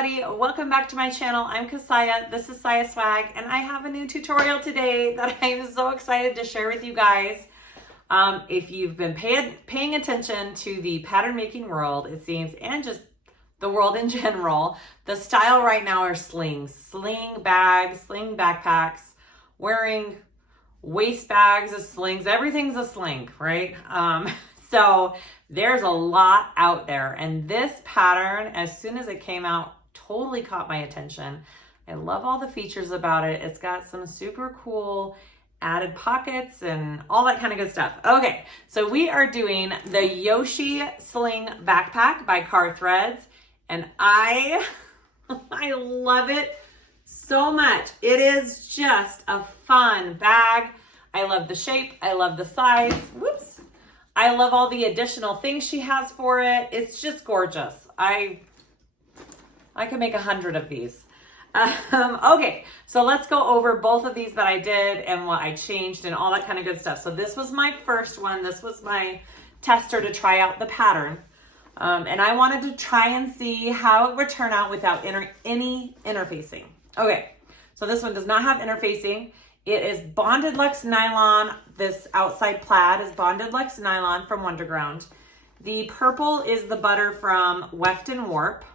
everybody, welcome back to my channel. I'm Siah, this is Siahswag, and I have a new tutorial today that I'm so excited to share with you guys. If you've been paying attention to the pattern making world, it seems, and just the world in general, the style right now are slings, sling bags, sling backpacks, wearing waist bags as slings, everything's a sling, right? So there's a lot out there, and this pattern, as soon as it came out, totally caught my attention. I love all the features about it. It's got some super cool added pockets and all that kind of good stuff. Okay, so we are doing the Yoshi Sling backpack by Kaur threads, and I love it so much. It is just a fun bag. I love the shape. I love the size. Whoops. I love all the additional things she has for it. It's just gorgeous. I could make 100 of these. Okay, so let's go over both of these that I did and what I changed and all that kind of good stuff. So this was my first one. This was my tester to try out the pattern. And I wanted to try and see how it would turn out without any interfacing. Okay, so this one does not have interfacing. It is bonded luxe nylon. This outside plaid is bonded luxe nylon from Wonderground. The purple is the butter from Weft and Warp.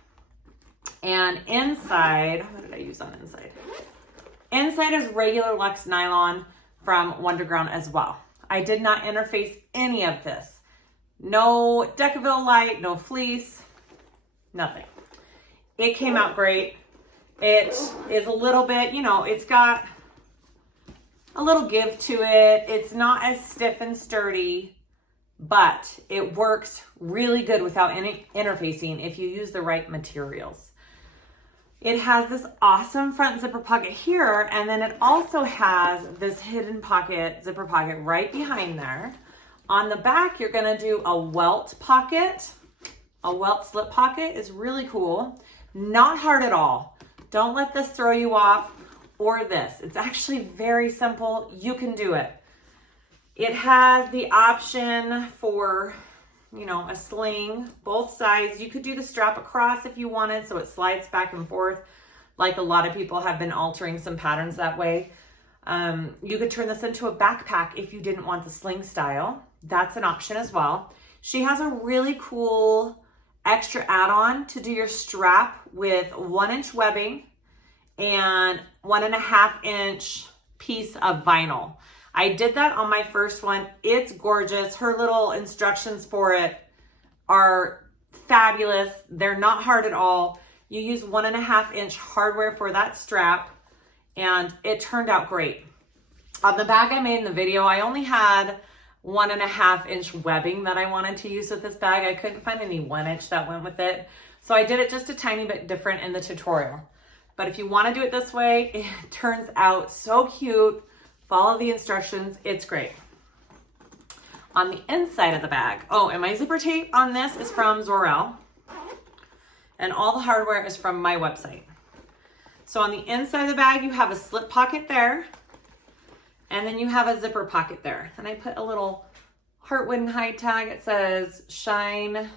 And inside, what did I use on inside? Inside is regular luxe nylon from Wonderground as well. I did not interface any of this. No Decaville light, no fleece, nothing. It came out great. It is a little bit, you know, it's got a little give to it. It's not as stiff and sturdy, but it works really good without any interfacing if you use the right materials. It has this awesome front zipper pocket here, and then it also has this hidden pocket, zipper pocket right behind there. On the back, you're gonna do a welt pocket. A welt slip pocket is really cool. Not hard at all. Don't let this throw you off. Or this. It's actually very simple. You can do it. It has the option for, you know, a sling, both sides. You could do the strap across if you wanted, so it slides back and forth, like a lot of people have been altering some patterns that way. You could turn this into a backpack if you didn't want the sling style. That's an option as well. She has a really cool extra add-on to do your strap with 1-inch webbing and 1.5-inch piece of vinyl. I did that on my first one. It's gorgeous. Her little instructions for it are fabulous. They're not hard at all. You use 1.5-inch hardware for that strap, and it turned out great. On the bag I made in the video, I only had 1.5-inch webbing that I wanted to use with this bag. I couldn't find any 1-inch that went with it, so I did it just a tiny bit different in the tutorial. But if you want to do it this way, it turns out so cute. Follow the instructions. It's great. On the inside of the bag, oh, and my zipper tape on this is from Zorel. And all the hardware is from my website. So on the inside of the bag, you have a slip pocket there. And then you have a zipper pocket there. And I put a little heartwood and hide tag. It says, shine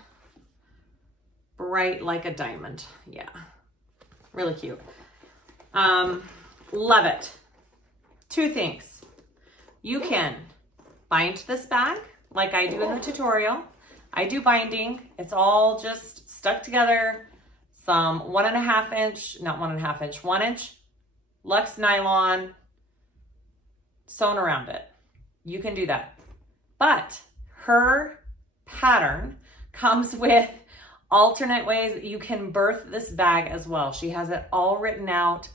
bright like a diamond. Yeah. Really cute. Love it. Two things. You can bind this bag like I do in the tutorial. I do binding. It's all just stuck together. Some 1.5-inch, not 1.5-inch, 1-inch luxe nylon sewn around it. You can do that. But her pattern comes with alternate ways that you can birth this bag as well. She has it all written out,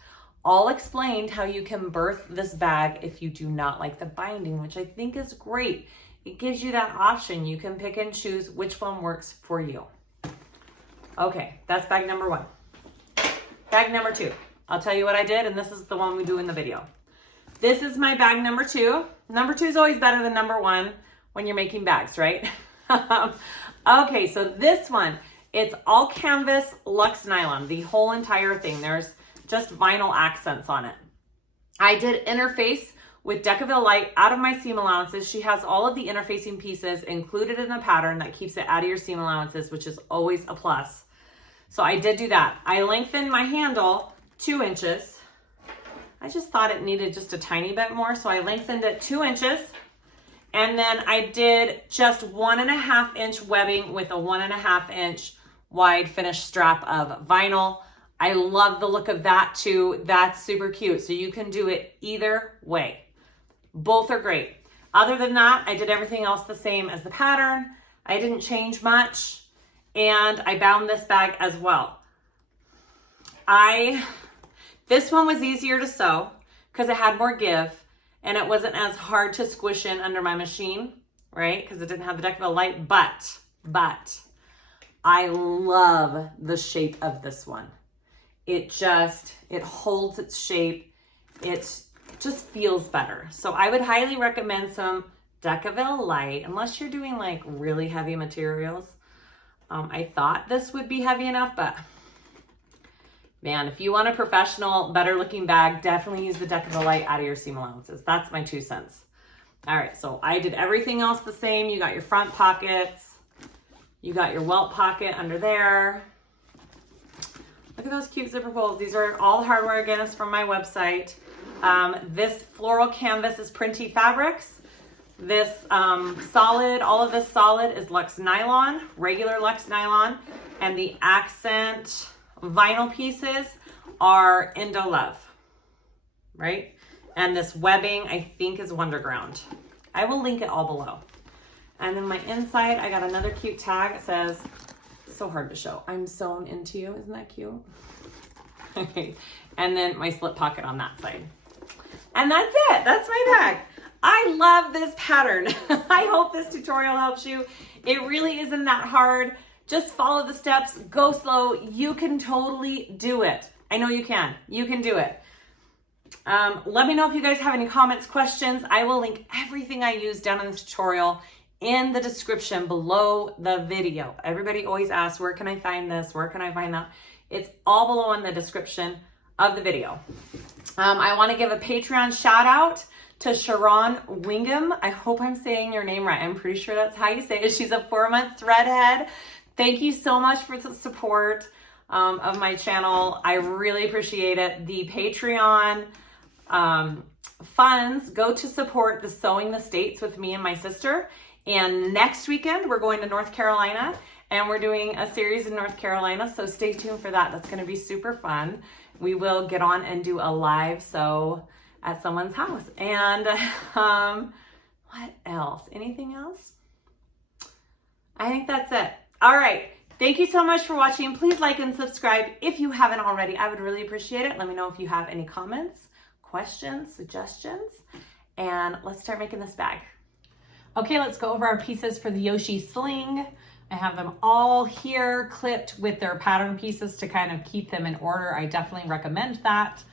all explained how you can birth this bag if you do not like the binding, which I think is great. It gives you that option. You can pick and choose which one works for you. Okay, that's bag number one. Bag number two. I'll tell you what I did, and this is the one we do in the video. This is my bag number two. Number two is always better than number one when you're making bags, right? Okay, so this one, it's all canvas luxe nylon, the whole entire thing. There's just vinyl accents on it. I did interface with Decaville light out of my seam allowances. She has all of the interfacing pieces included in the pattern that keeps it out of your seam allowances, which is always a plus. So I did do that. I lengthened my handle 2 inches. I just thought it needed just a tiny bit more, so I lengthened it 2 inches. And then I did just 1.5 inch webbing with a 1.5 inch wide finish strap of vinyl. I love the look of that too. That's super cute. So you can do it either way. Both are great. Other than that, I did everything else the same as the pattern. I didn't change much. And I bound this bag as well. This one was easier to sew because it had more give and it wasn't as hard to squish in under my machine, right? Because it didn't have the deck of a light, but I love the shape of this one. It holds its shape. It just feels better. So I would highly recommend some Decaville Light, unless you're doing like really heavy materials. I thought this would be heavy enough, but man, if you want a professional, better looking bag, definitely use the Decaville Light out of your seam allowances. That's my 2 cents. All right, so I did everything else the same. You got your front pockets. You got your welt pocket under there. Look at those cute zipper pulls. These are all hardware, again, it's from my website. This floral canvas is Printy Fabrics. This solid, all of this solid is Luxe Nylon, regular Luxe Nylon. And the accent vinyl pieces are Indo Love, right? And this webbing, I think, is Wonderground. I will link it all below. And then my inside, I got another cute tag. It says, so hard to show, I'm sewn into you. Isn't that cute? Okay. And then my slip pocket on that side. And that's it. That's my bag. I love this pattern. I hope this tutorial helps you. It really isn't that hard. Just follow the steps, go slow. You can totally do it. I know you can. You can do it. Let me know if you guys have any comments, questions. I will link everything I use down in this tutorial in the description below the video. Everybody always asks, where can I find this? Where can I find that? It's all below in the description of the video. I want to give a Patreon shout out to Sharon Wingham. I hope I'm saying your name right. I'm pretty sure that's how you say it. She's a 4-month threadhead. Thank you so much for the support of my channel. I really appreciate it. The Patreon funds go to support the Sewing the States with me and my sister. And next weekend, we're going to North Carolina and we're doing a series in North Carolina. So stay tuned for that. That's going to be super fun. We will get on and do a live sew at someone's house. And what else? Anything else? I think that's it. All right. Thank you so much for watching. Please like and subscribe if you haven't already. I would really appreciate it. Let me know if you have any comments, questions, suggestions, and let's start making this bag. Okay, let's go over our pieces for the Yoshi Sling. I have them all here clipped with their pattern pieces to kind of keep them in order. I definitely recommend that.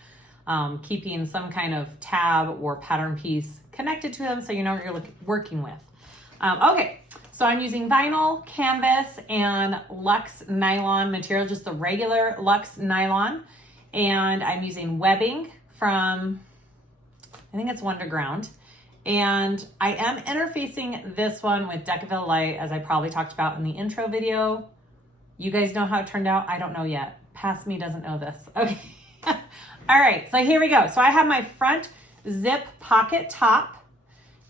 Keeping some kind of tab or pattern piece connected to them so you know what you're working with. Okay, so I'm using vinyl, canvas, and Luxe Nylon material, just the regular Luxe Nylon. And I'm using webbing from, I think it's Wonderground. And I am interfacing this one with Decaville Light, as I probably talked about in the intro video. You guys know how it turned out? I don't know yet. Past me doesn't know this. Okay. All right, so here we go. So I have my front zip pocket top,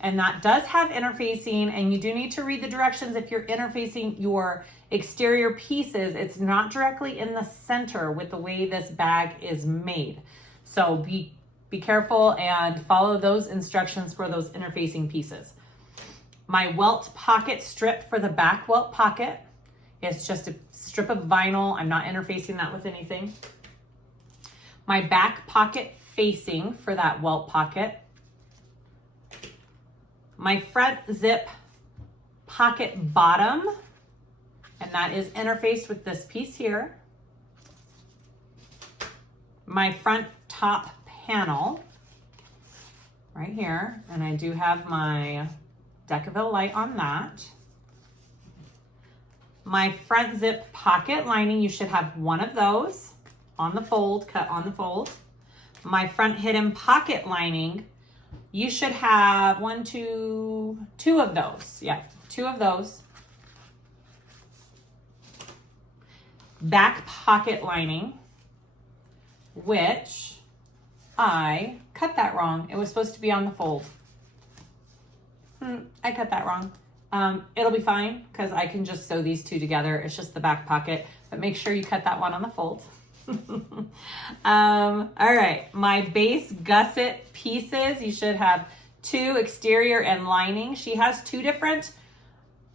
and that does have interfacing, and you do need to read the directions if you're interfacing your exterior pieces. It's not directly in the center with the way this bag is made. So be careful and follow those instructions for those interfacing pieces. My welt pocket strip for the back welt pocket. It's just a strip of vinyl. I'm not interfacing that with anything. My back pocket facing for that welt pocket. My front zip pocket bottom, and that is interfaced with this piece here. My front top panel right here, and I do have my Decaville Light on that. My front zip pocket lining, you should have one of those on the fold, cut on the fold. My front hidden pocket lining, you should have two of those. Yeah, 2 of those. back pocket lining, which I cut that wrong. It was supposed to be on the fold. I cut that wrong. It'll be fine because I can just sew these two together. It's just the back pocket, but make sure you cut that one on the fold. All right, my base gusset pieces. You should have 2 exterior and lining. She has 2 different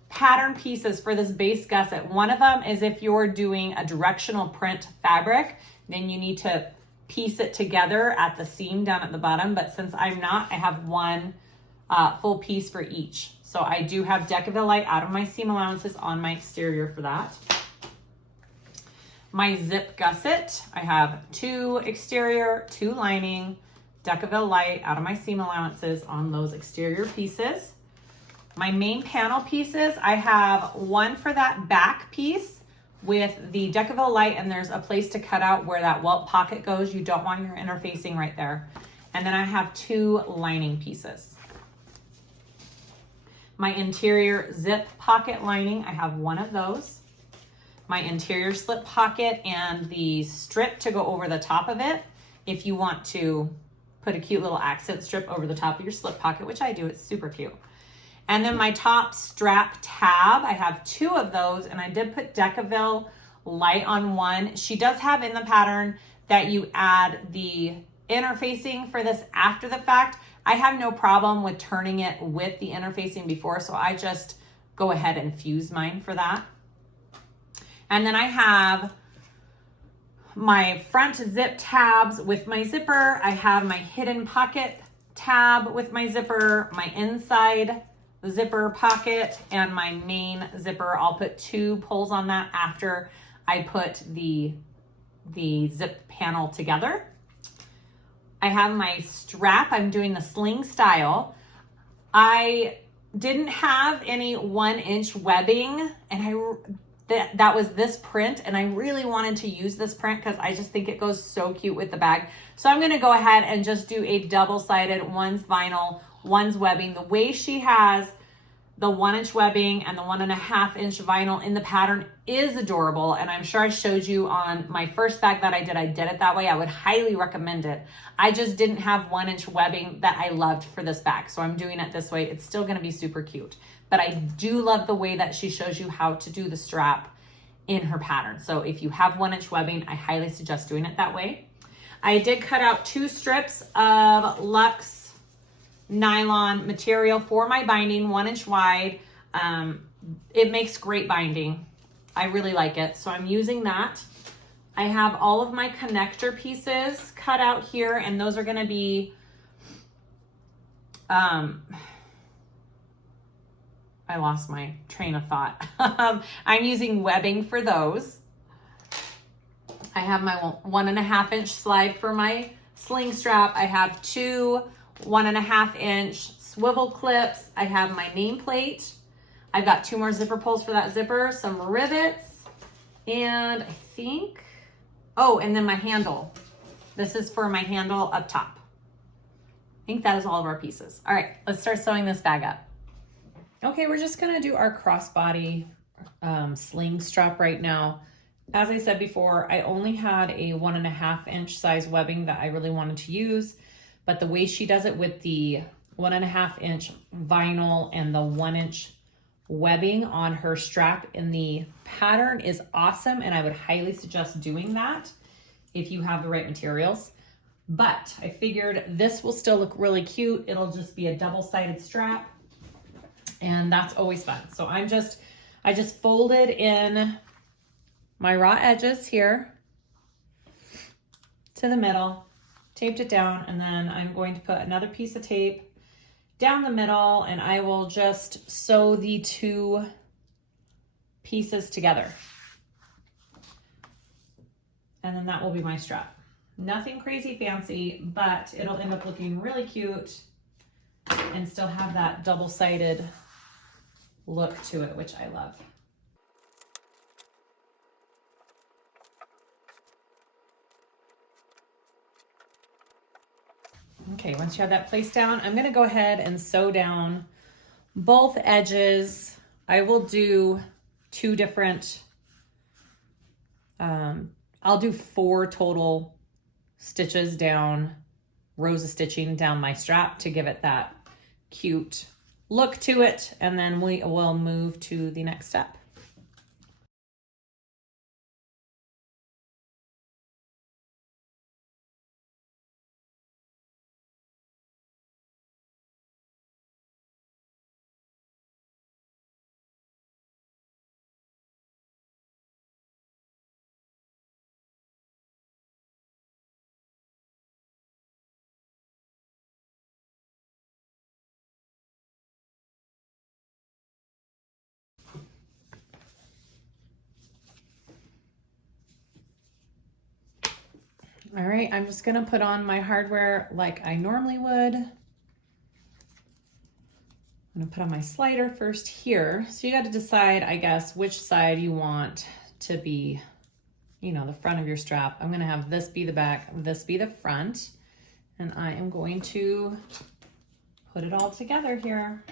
pattern pieces for this base gusset. One of them is if you're doing a directional print fabric, then you need to piece it together at the seam down at the bottom. But since I'm not, I have one full piece for each. So I do have Decaville out of my seam allowances on my exterior for that. My zip gusset, I have 2 exterior, 2 lining, Decaville light out of my seam allowances on those exterior pieces. My main panel pieces, I have one for that back piece with the Decaville light, and there's a place to cut out where that welt pocket goes. You don't want your interfacing right there. And then I have 2 lining pieces. My interior zip pocket lining, I have one of those. My interior slip pocket and the strip to go over the top of it. If you want to put a cute little accent strip over the top of your slip pocket, which I do, it's super cute. And then my top strap tab, I have 2 of those, and I did put Decaville light on one. She does have in the pattern that you add the interfacing for this after the fact. I have no problem with turning it with the interfacing before, so I just go ahead and fuse mine for that. And then I have my front zip tabs with my zipper. I have my hidden pocket tab with my zipper, my inside zipper pocket, and my main zipper. I'll put 2 pulls on that after I put the zip panel together. I have my strap. I'm doing the sling style. I didn't have any 1-inch webbing, and that was this print, and I really wanted to use this print because I just think it goes so cute with the bag. So I'm gonna go ahead and just do a double-sided, one's vinyl, one's webbing. The way she has the 1-inch webbing and the 1.5-inch vinyl in the pattern is adorable, and I'm sure I showed you on my first bag that I did it that way. I would highly recommend it. I just didn't have 1-inch webbing that I loved for this bag, so I'm doing it this way. It's still gonna be super cute. But I do love the way that she shows you how to do the strap in her pattern. So if you have 1-inch webbing, I highly suggest doing it that way. I did cut out 2 strips of Luxe nylon material for my binding, 1-inch wide. It makes great binding. I really like it. So I'm using that. I have all of my connector pieces cut out here, and those are gonna be, I lost my train of thought. I'm using webbing for those. I have my 1.5-inch slide for my sling strap. I have 2 1.5-inch swivel clips. I have my nameplate. I've got 2 more zipper pulls for that zipper, some rivets, and I think, oh, and then my handle. This is for my handle up top. I think that is all of our pieces. All right, let's start sewing this bag up. Okay, we're just gonna do our crossbody sling strap right now. As I said before, I only had a 1.5-inch size webbing that I really wanted to use, but the way she does it with the 1.5-inch vinyl and the 1-inch webbing on her strap in the pattern is awesome, and I would highly suggest doing that if you have the right materials. But I figured this will still look really cute. It'll just be a double-sided strap, and that's always fun. So I just folded in my raw edges here to the middle, taped it down, and then I'm going to put another piece of tape down the middle, and I will just sew the 2 pieces together. And then that will be my strap. Nothing crazy fancy, but it'll end up looking really cute and still have that double-sided look to it, which I love. Okay, once you have that placed down, I'm gonna go ahead and sew down both edges. I will do 2 different I'll do 4 total stitches down, rows of stitching down my strap to give it that cute look to it, and then we will move to the next step. All right, I'm just gonna put on my hardware like I normally would. I'm gonna put on my slider first here. So you got to decide, I guess, which side you want to be, you know, the front of your strap. I'm gonna have this be the back, this be the front, and I am going to put it all together here.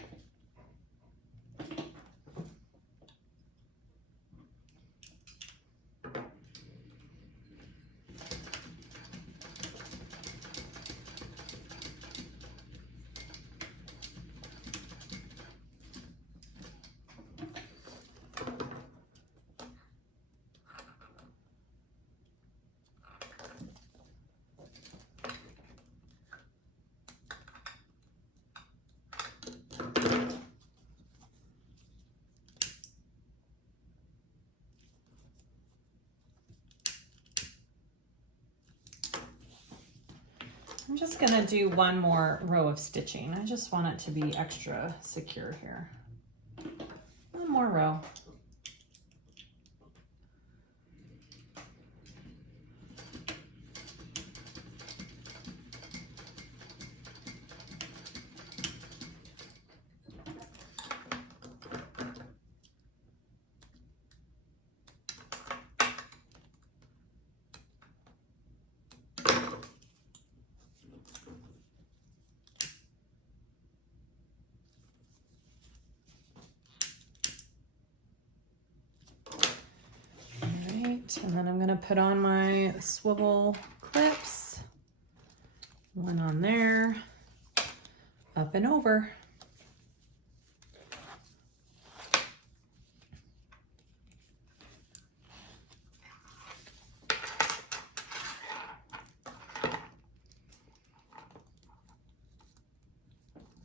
I'm just gonna do one more row of stitching. I just want it to be extra secure here. One more row. And then I'm gonna put on my swivel clips, one on there, up and over.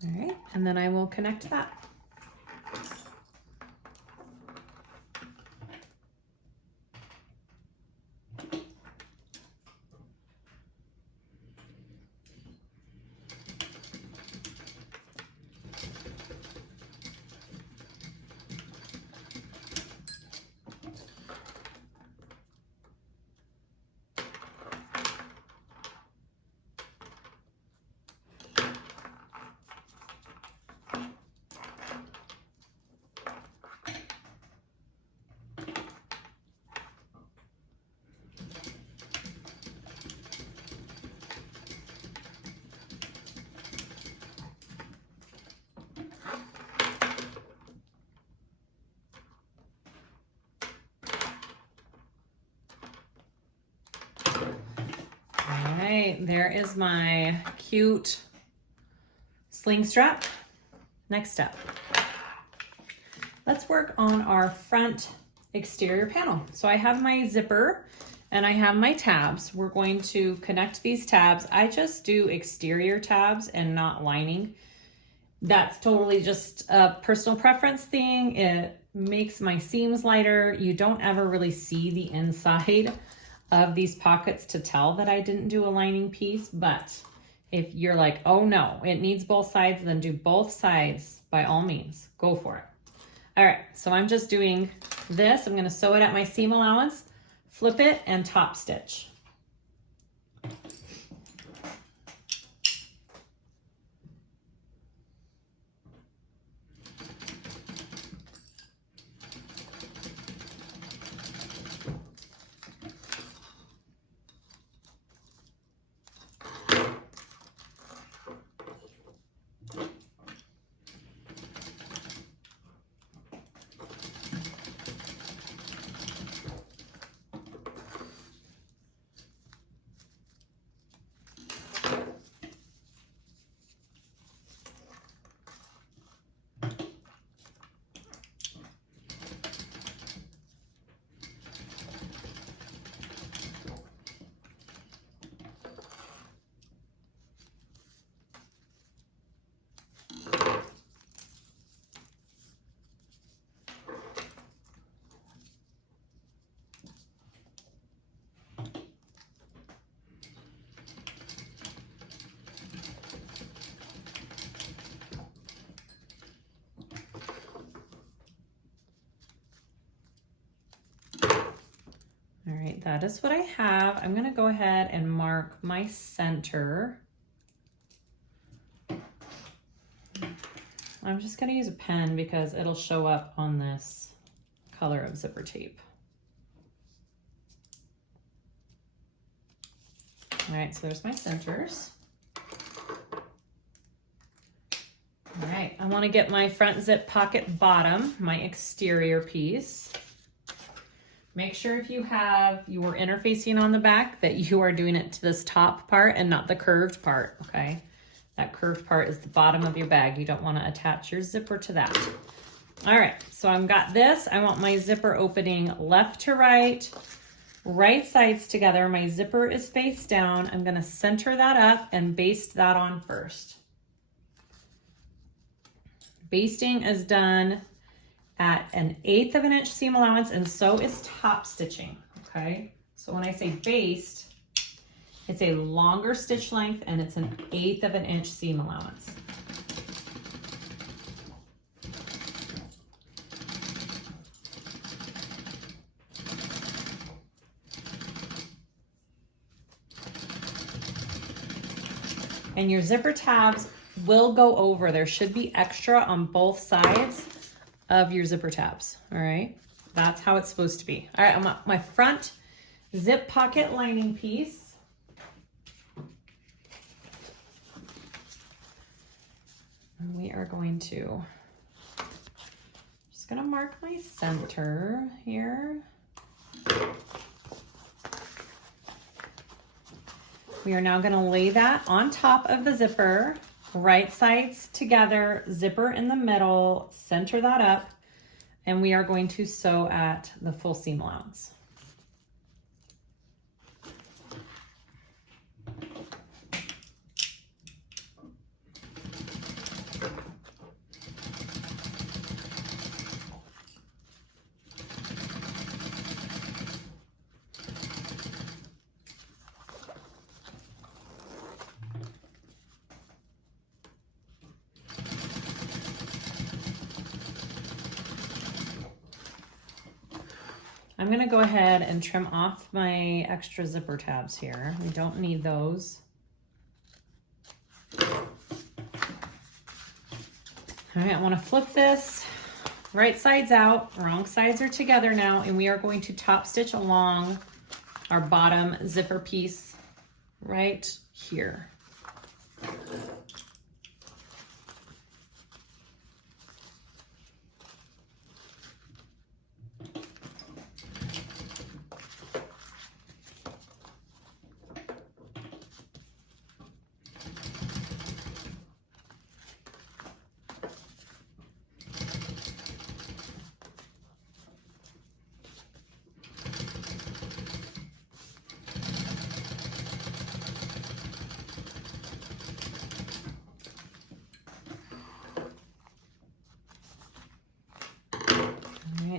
All right, and then I will connect that. All right, there is my cute sling strap. Next step. Let's work on our front exterior panel. So I have my zipper and I have my tabs. We're going to connect these tabs. I just do exterior tabs and not lining. That's totally just a personal preference thing. It makes my seams lighter. You don't ever really see the inside of these pockets to tell that I didn't do a lining piece, but if you're like, oh no, it needs both sides, then do both sides by all means, go for it. All right, so I'm just doing this. I'm gonna sew it at my seam allowance, flip it, and top stitch. right, that is what I have. I'm gonna go ahead and mark my center. I'm just gonna use a pen because it'll show up on this color of zipper tape. All right, so there's my centers. All right, I wanna get my front zip pocket bottom, my exterior piece. Make sure if you have your interfacing on the back that you are doing it to this top part and not the curved part, okay? That curved part is the bottom of your bag. You don't wanna attach your zipper to that. All right, so I've got this. I want my zipper opening left to right, right sides together. My zipper is face down. I'm gonna center that up and baste that on first. Basting is done at 1/8 of an inch seam allowance, and so is top stitching, okay? So when I say baste, it's a longer stitch length and it's 1/8 of an inch seam allowance. And your zipper tabs will go over. There should be extra on both sides of your zipper tabs, all right? That's how it's supposed to be. All right, I want my front zip pocket lining piece. And we are going to, just gonna mark my center here. We are now gonna lay that on top of the zipper, right sides together, zipper in the middle, center that up, and we are going to sew at the full seam allowance. I'm gonna go ahead and trim off my extra zipper tabs here. We don't need those. All right, I wanna flip this right sides out, wrong sides are together now, and we are going to top stitch along our bottom zipper piece right here.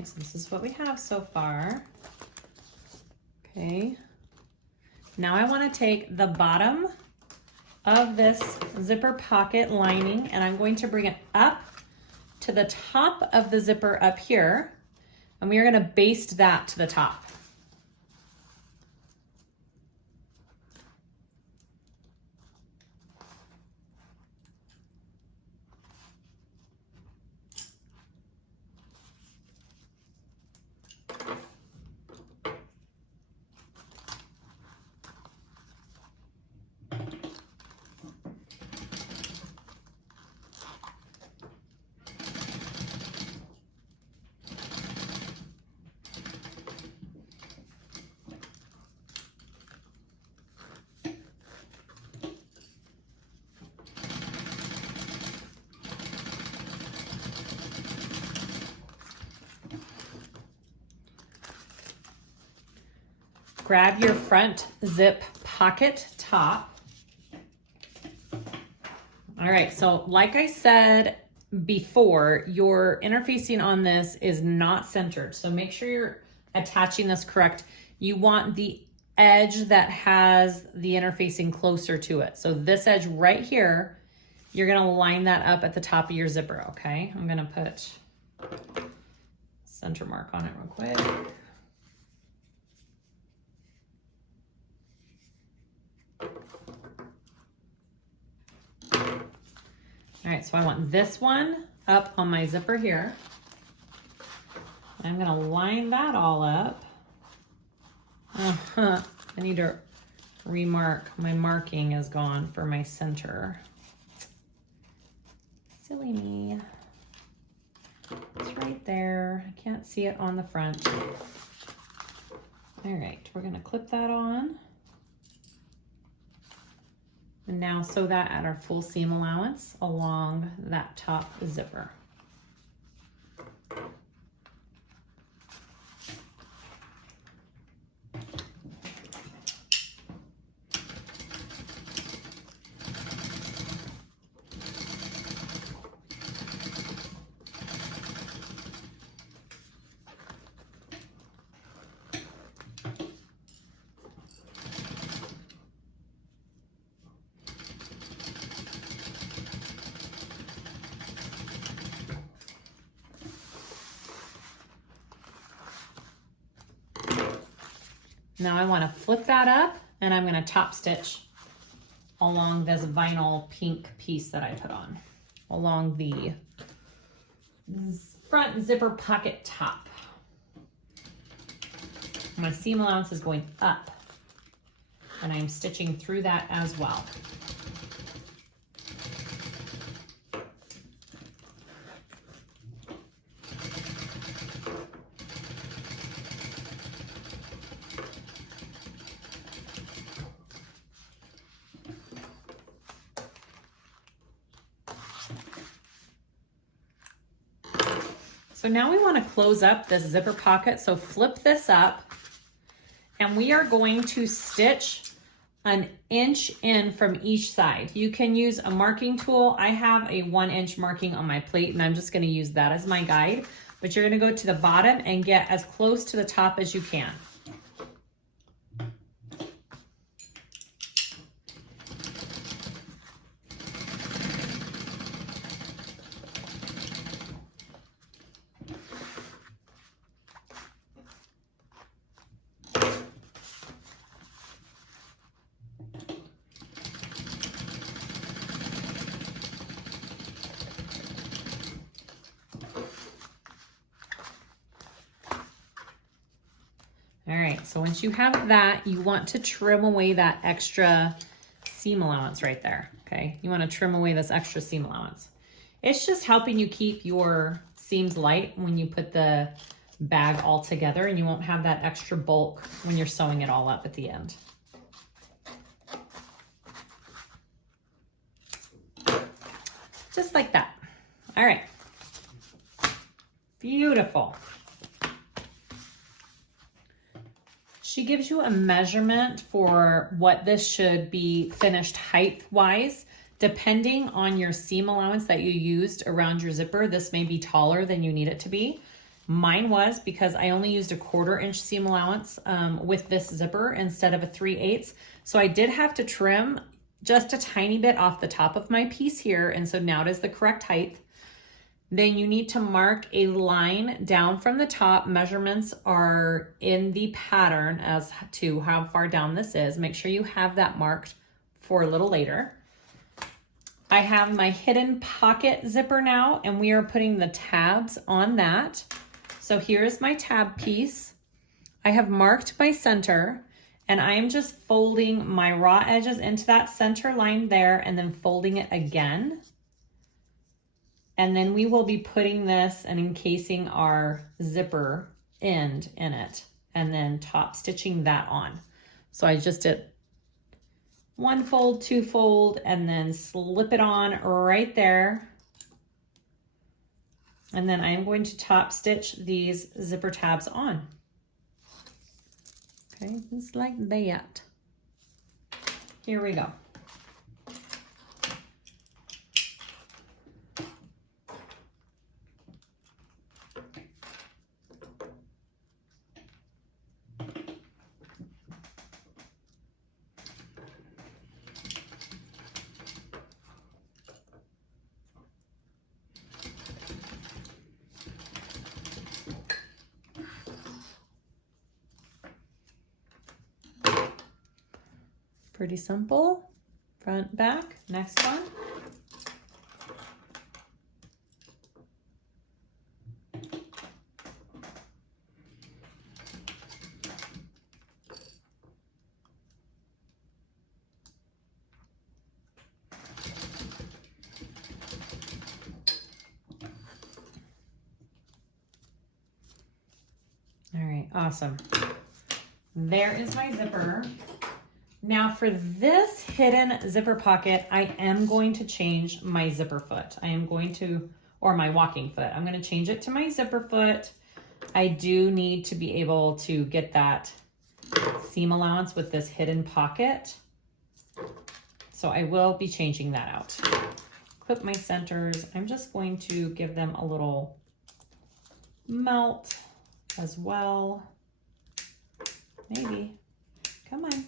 So this is what we have so far. Okay. Now I want to take the bottom of this zipper pocket lining and I'm going to bring it up to the top of the zipper up here, and we are going to baste that to the top. Grab your front zip pocket top. All right, so like I said before, your interfacing on this is not centered. So make sure you're attaching this correct. You want the edge that has the interfacing closer to it. So this edge right here, you're gonna line that up at the top of your zipper, okay? I'm gonna put center mark on it real quick. All right, so I want this one up on my zipper here. I'm gonna line that all up. I need to remark. My marking is gone for my center. Silly me. It's right there. I can't see it on the front. All right, we're gonna clip that on. And now sew that at our full seam allowance along that top zipper. Now I want to flip that up and I'm going to top stitch along this vinyl pink piece that I put on, along the front zipper pocket top. My seam allowance is going up and I'm stitching through that as well. So now we want to close up this zipper pocket. So flip this up and we are going to stitch an inch in from each side. You can use a marking tool. I have a 1 inch marking on my plate and I'm just going to use that as my guide, but you're going to go to the bottom and get as close to the top as you can. All right, so once you have that, you want to trim away that extra seam allowance right there, okay? You want to trim away this extra seam allowance. It's just helping you keep your seams light when you put the bag all together and you won't have that extra bulk when you're sewing it all up at the end. Just like that. All right. Beautiful. She gives you a measurement for what this should be finished height-wise. Depending on your seam allowance that you used around your zipper, this may be taller than you need it to be. Mine was, because I only used a 1/4 inch seam allowance with this zipper instead of a 3/8. So I did have to trim just a tiny bit off the top of my piece here, and so now it is the correct height. Then you need to mark a line down from the top. Measurements are in the pattern as to how far down this is. Make sure you have that marked for a little later. I have my hidden pocket zipper now, and we are putting the tabs on that. So here's my tab piece. I have marked my center, and I am just folding my raw edges into that center line there and then folding it again. And then we will be putting this and encasing our zipper end in it and then top stitching that on. So I just did 1 fold, 2 fold, and then slip it on right there. And then I am going to top stitch these zipper tabs on. Okay, just like that. Here we go. Pretty simple, front, back. Next one. awesome. There is my zipper. Now for this hidden zipper pocket, I am going to change my zipper foot. Or my walking foot. I'm going to change it to my zipper foot. I do need to be able to get that seam allowance with this hidden pocket. So I will be changing that out. Clip my centers. I'm just going to give them a little melt as well. Maybe. Come on.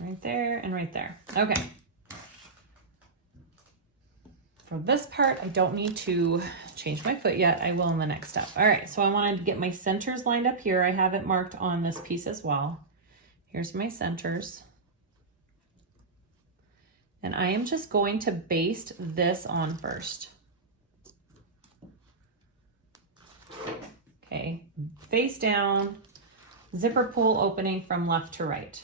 Right there and right there. Okay. For this part, I don't need to change my foot yet. I will in the next step. All right, so I wanted to get my centers lined up here. I have it marked on this piece as well. Here's my centers. And I am just going to baste this on first. Okay, face down, zipper pull opening from left to right.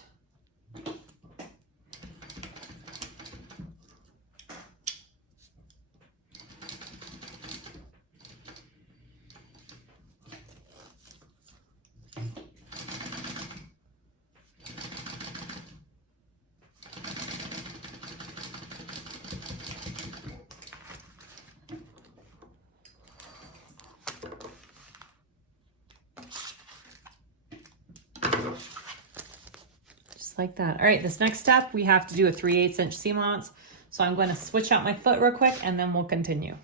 Like that. All right, this next step, we have to do a 3/8 inch seam allowance. So I'm going to switch out my foot real quick and then we'll continue.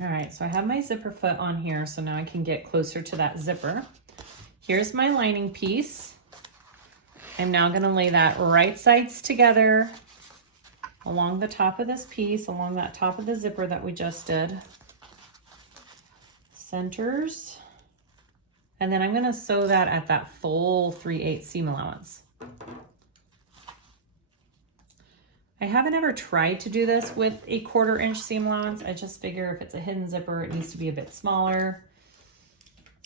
All right, so I have my zipper foot on here. So now I can get closer to that zipper. Here's my lining piece. I'm now going to lay that right sides together along the top of this piece, along that top of the zipper that we just did. Centers. And then I'm going to sew that at that full 3/8 seam allowance. I haven't ever tried to do this with a 1/4 inch seam allowance. I just figure if it's a hidden zipper, it needs to be a bit smaller.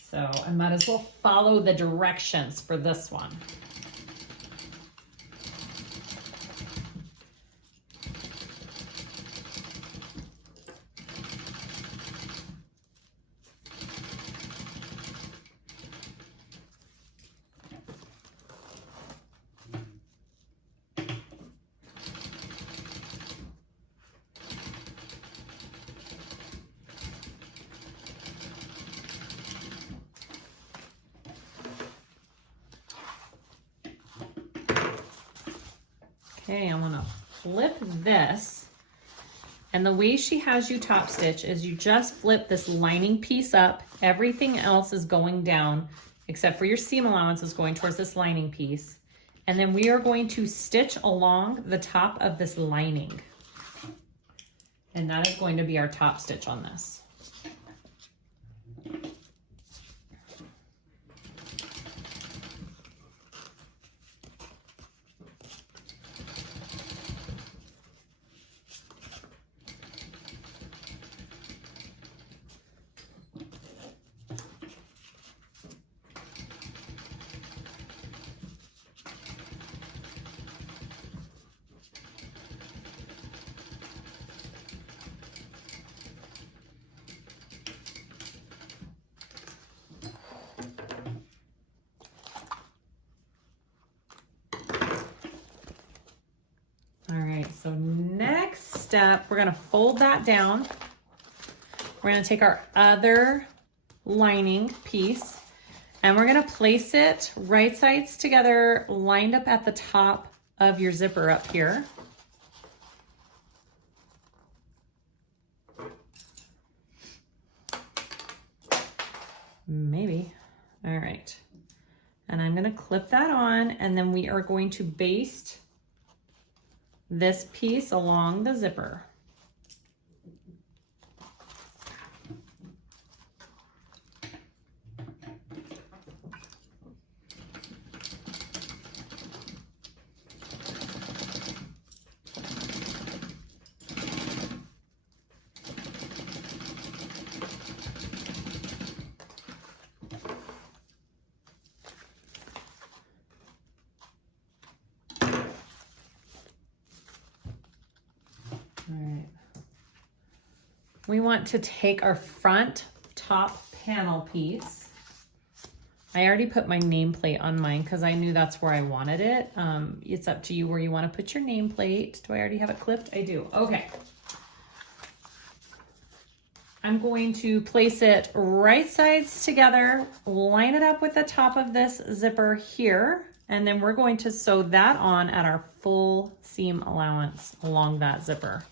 So I might as well follow the directions for this one. Okay, I want to flip this. And the way she has you top stitch is you just flip this lining piece up. Everything else is going down, except for your seam allowance is going towards this lining piece. And then we are going to stitch along the top of this lining. And that is going to be our top stitch on this. So next step, we're going to fold that down. We're going to take our other lining piece and we're going to place it right sides together, lined up at the top of your zipper up here. Maybe. All right. And I'm going to clip that on, and then we are going to baste this piece along the zipper. We want to take our front top panel piece. I already put my nameplate on mine because I knew that's where I wanted it. It's up to you where you want to put your nameplate. Do I already have it clipped? I do. Okay. I'm going to place it right sides together, line it up with the top of this zipper here, and then we're going to sew that on at our full seam allowance along that zipper.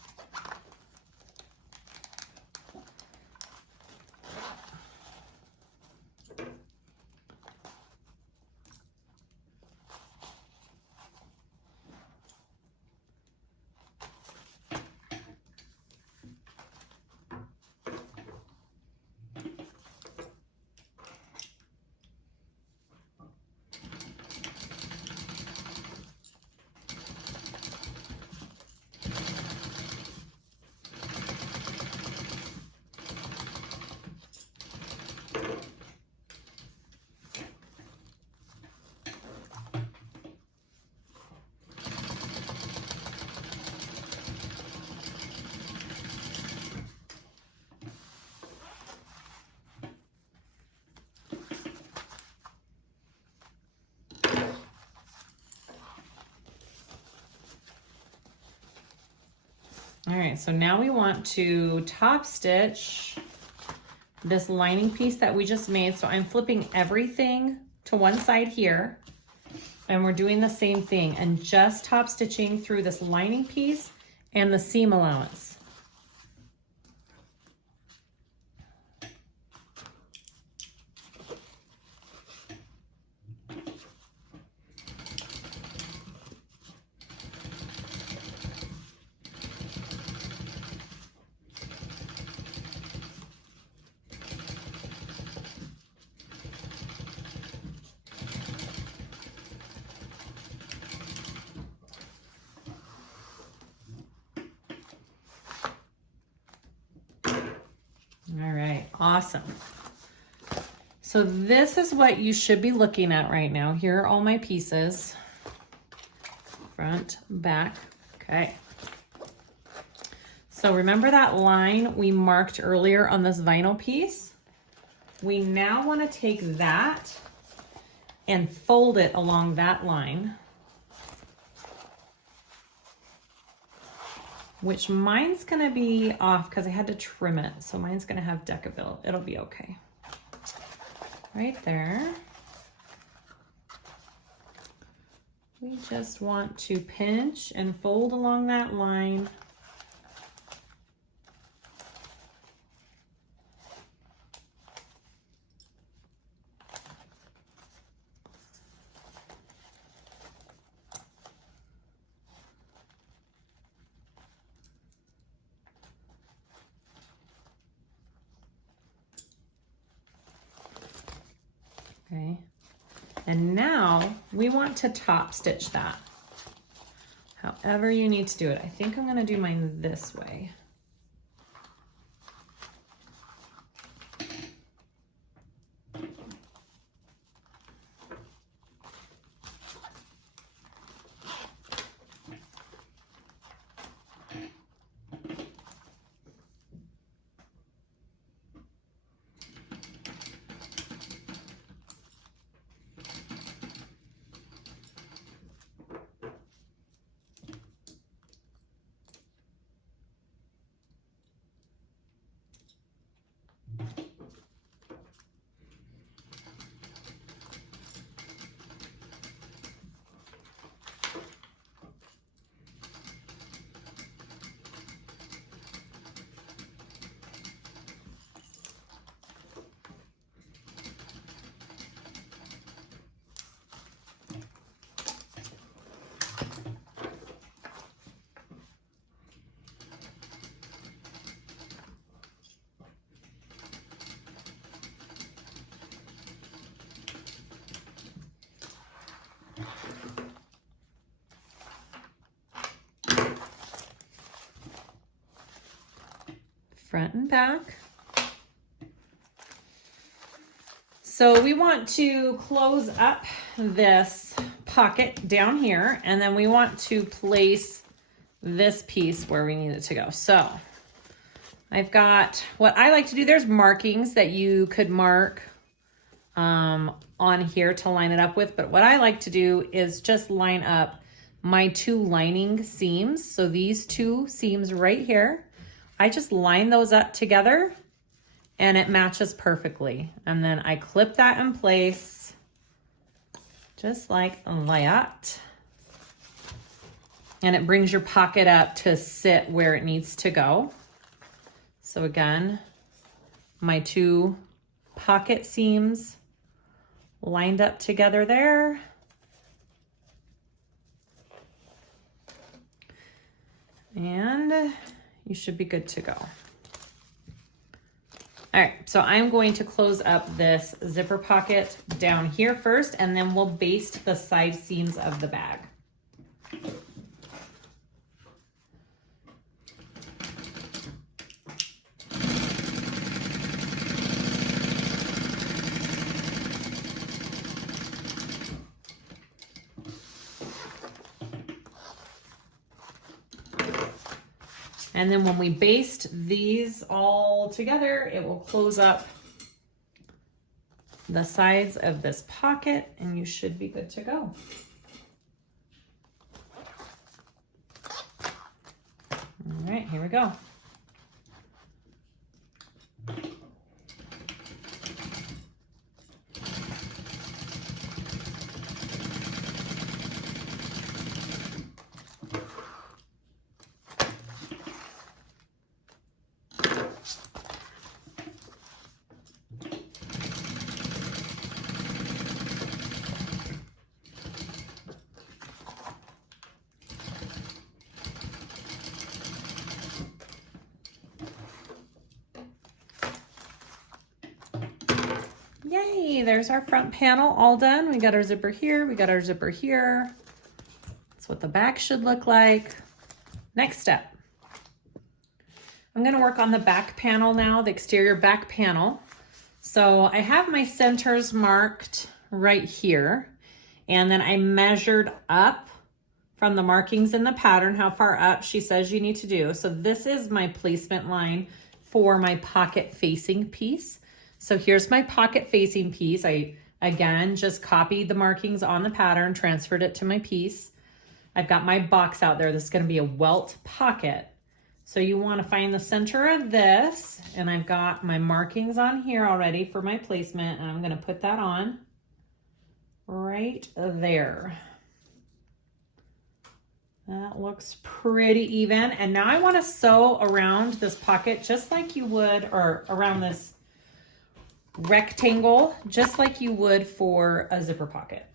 All right, so now we want to top stitch this lining piece that we just made. So I'm flipping everything to one side here, and we're doing the same thing and just top stitching through this lining piece and the seam allowance. All right, awesome. So this is what you should be looking at right now. Here are all my pieces. Front, back, okay. So remember that line we marked earlier on this vinyl piece? We now want to take that and fold it along that line, which mine's gonna be off because I had to trim it. So mine's gonna have decabill. It'll be okay. Right there. We just want to pinch and fold along that line. Okay, and now we want to top stitch that. However you need to do it. I think I'm gonna do mine this way. Front and back. So we want to close up this pocket down here, and then we want to place this piece where we need it to go. So I've got what I like to do. There's markings that you could mark on here to line it up with. But what I like to do is just line up my 2 lining seams. So these 2 seams right here, I just line those up together and it matches perfectly. And then I clip that in place just like that. And it brings your pocket up to sit where it needs to go. So again, my 2 pocket seams lined up together there. And you should be good to go. All right, so I'm going to close up this zipper pocket down here first, and then we'll baste the side seams of the bag. And then when we baste these all together, it will close up the sides of this pocket and you should be good to go. All right, here we go. Yay, there's our front panel all done. We got our zipper here, we got our zipper here. That's what the back should look like. Next step. I'm gonna work on the back panel now, the exterior back panel. So I have my centers marked right here. And then I measured up from the markings in the pattern, how far up she says you need to do. So this is my placement line for my pocket facing piece. So here's my pocket facing piece. I, again, just copied the markings on the pattern, transferred it to my piece. I've got my box out there. This is gonna be a welt pocket. So you wanna find the center of this, and I've got my markings on here already for my placement, and I'm gonna put that on right there. That looks pretty even. And now I wanna sew around this pocket just like you would, or around this rectangle, just like you would for a zipper pocket.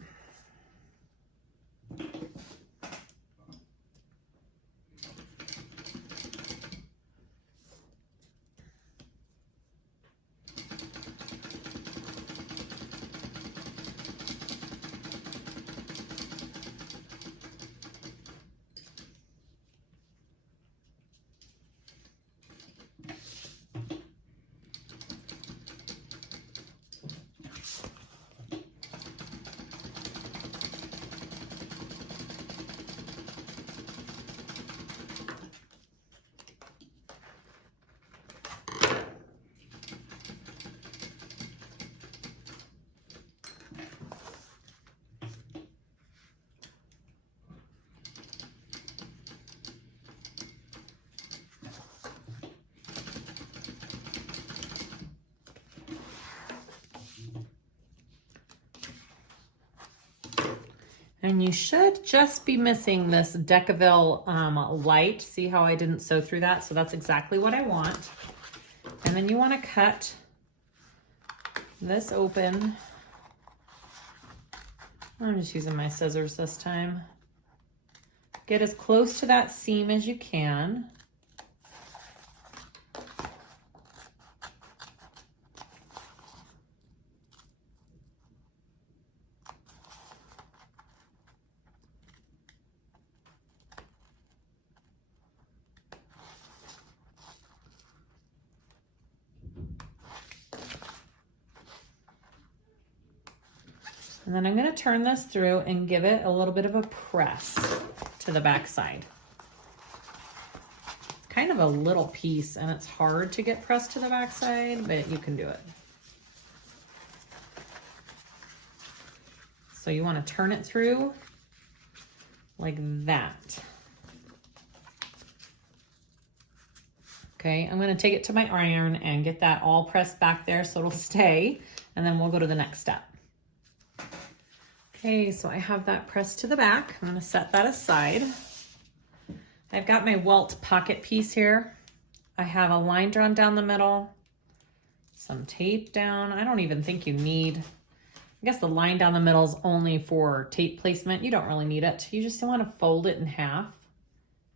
And you should just be missing this Decaville light. See how I didn't sew through that? So that's exactly what I want. And then you want to cut this open. I'm just using my scissors this time. Get as close to that seam as you can. And then I'm going to turn this through and give it a little bit of a press to the back side. kind of a little piece and it's hard to get pressed to the back side, but you can do it. So you want to turn it through like that. Okay, I'm going to take it to my iron and get that all pressed back there so it'll stay, and then we'll go to the next step. Okay, so I have that pressed to the back. I'm going to set that aside. I've got my welt pocket piece here. I have a line drawn down the middle, some tape down. I don't even think you need, I guess the line down the middle is only for tape placement. You don't really need it. You just want to fold it in half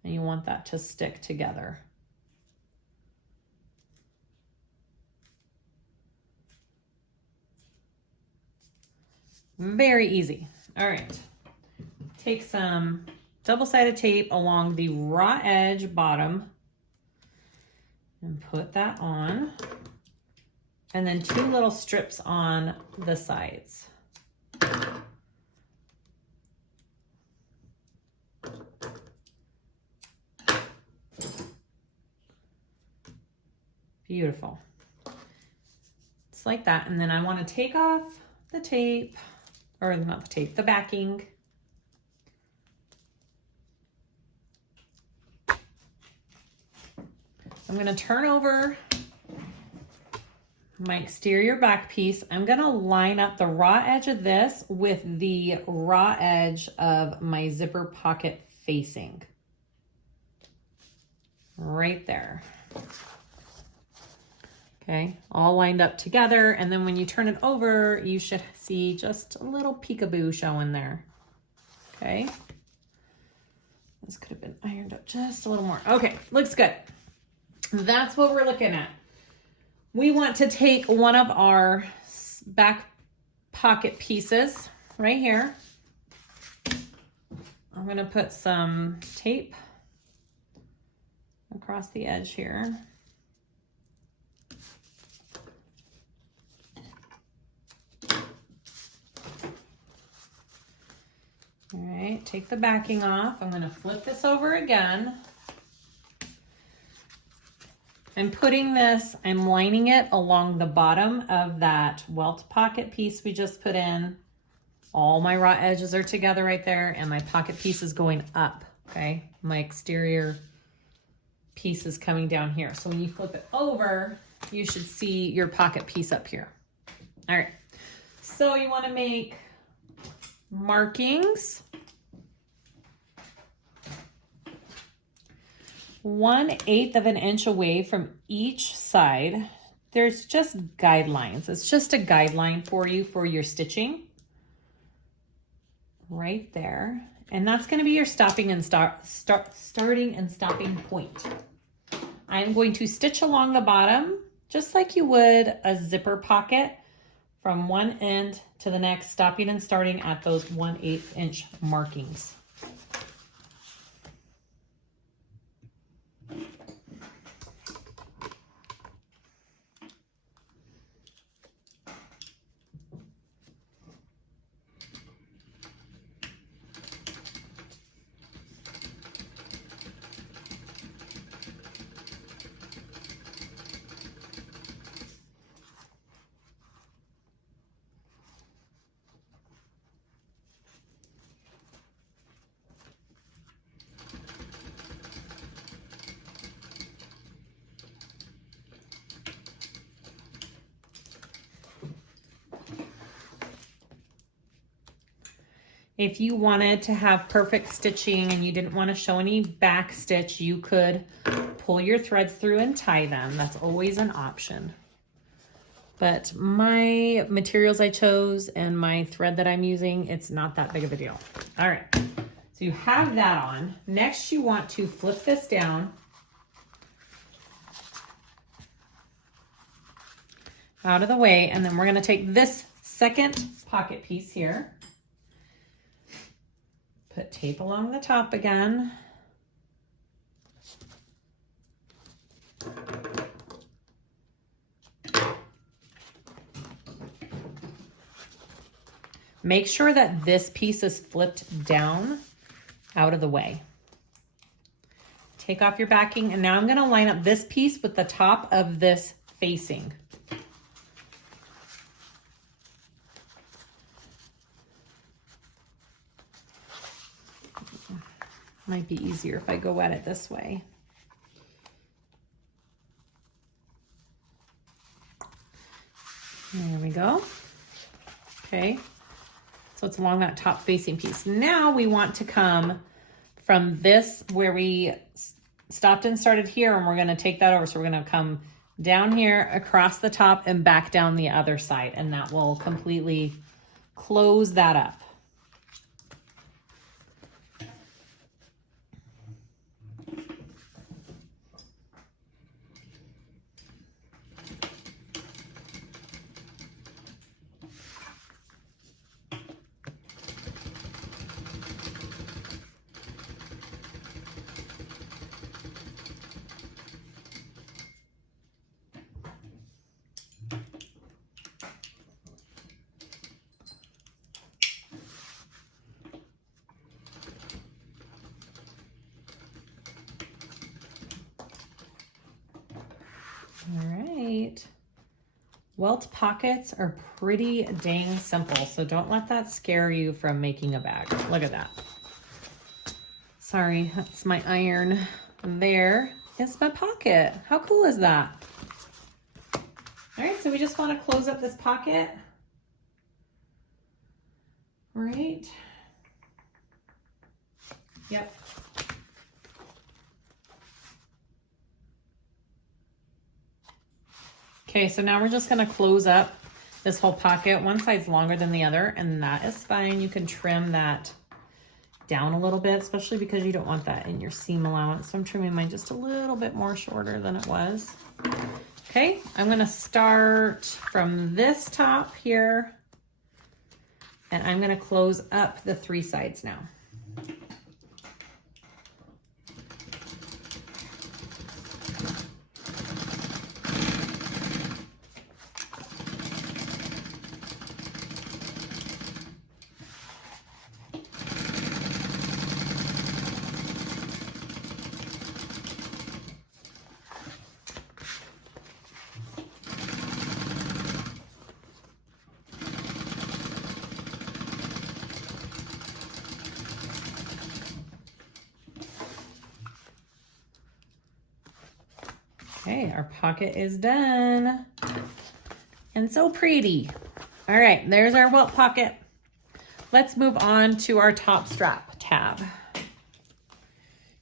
and you want that to stick together. Very easy. All right. Take some double-sided tape along the raw edge bottom and put that on. And then 2 little strips on the sides. Beautiful. It's like that. And then I want to take off the tape, or not the tape, the backing. I'm going to turn over my exterior back piece. I'm going to line up the raw edge of this with the raw edge of my zipper pocket facing. Right there. Okay, all lined up together. And then when you turn it over, you should see just a little peekaboo showing there. Okay. This could have been ironed up just a little more. Okay, looks good. That's what we're looking at. We want to take one of our back pocket pieces right here. I'm going to put some tape across the edge here. All right, take the backing off. I'm going to flip this over again. I'm putting this, I'm lining it along the bottom of that welt pocket piece we just put in. All my raw edges are together right there, and my pocket piece is going up, okay? My exterior piece is coming down here. So when you flip it over, you should see your pocket piece up here. All right, so you want to make markings 1/8 of an inch away from each side. There's just guidelines. It's just a guideline for you for your stitching right there. And that's going to be your stopping and starting and stopping point. I'm going to stitch along the bottom just like you would a zipper pocket from one end to the next, stopping and starting at those 1/8 inch markings. If you wanted to have perfect stitching and you didn't want to show any back stitch, you could pull your threads through and tie them. That's always an option. But my materials I chose and my thread that I'm using, it's not that big of a deal. All right, so you have that on. Next, you want to flip this down out of the way, and then we're going to take this second pocket piece here. Put tape along the top again. Make sure that this piece is flipped down out of the way. Take off your backing, and now I'm gonna line up this piece with the top of this facing. Might be easier if I go at it this way. There we go. Okay, so it's along that top facing piece. Now we want to come from this where we stopped and started here, and we're gonna take that over. So we're gonna come down here across the top and back down the other side, and that will completely close that up. All right. Welt pockets are pretty dang simple, so don't let that scare you from making a bag. Look at that. Sorry, that's my iron. There is my pocket. How cool is that? All right, so we just want to close up this pocket. Right. Yep. Okay, so now we're just gonna close up this whole pocket. One side's longer than the other, and that is fine. You can trim that down a little bit, especially because you don't want that in your seam allowance. So I'm trimming mine just a little bit more shorter than it was. Okay, I'm gonna start from this top here, and I'm gonna close up the three sides now. Okay, our pocket is done. And so pretty. All right, there's our welt pocket. Let's move on to our top strap tab.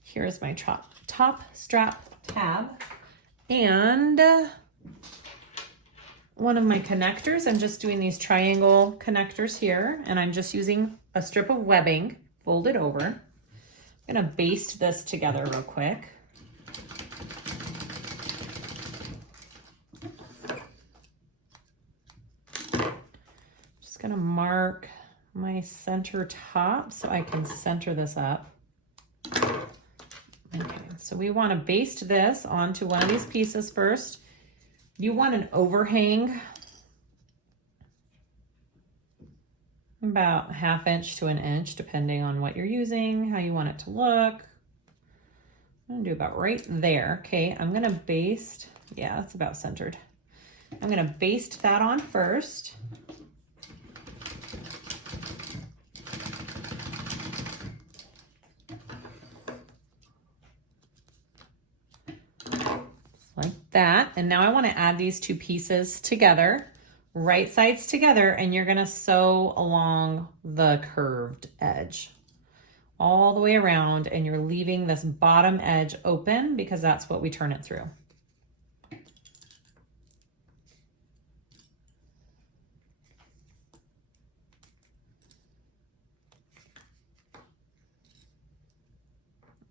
Here's my top strap tab. And one of my connectors, I'm just doing these triangle connectors here, and I'm just using a strip of webbing folded over. I'm gonna baste this together real quick. Gonna mark my center top so I can center this up. Okay, so we want to baste this onto one of these pieces first. You want an overhang about 1/2 inch to 1 inch, depending on what you're using, how you want it to look. I'm gonna do about right there. Okay, I'm gonna baste, yeah, that's about centered. I'm gonna baste that on first. Like that. And now I want to add these two pieces together, right sides together, and you're going to sew along the curved edge all the way around, and you're leaving this bottom edge open because that's what we turn it through.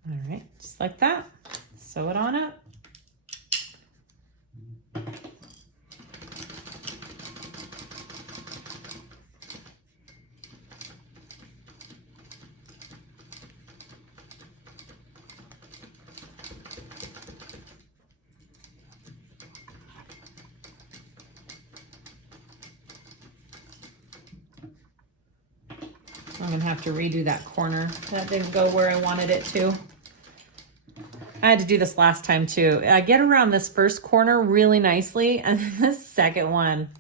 All right, just like that. Sew it on up. I'm gonna have to redo that corner. That didn't go where I wanted it to. I had to do this last time too. I get around this first corner really nicely, and the second one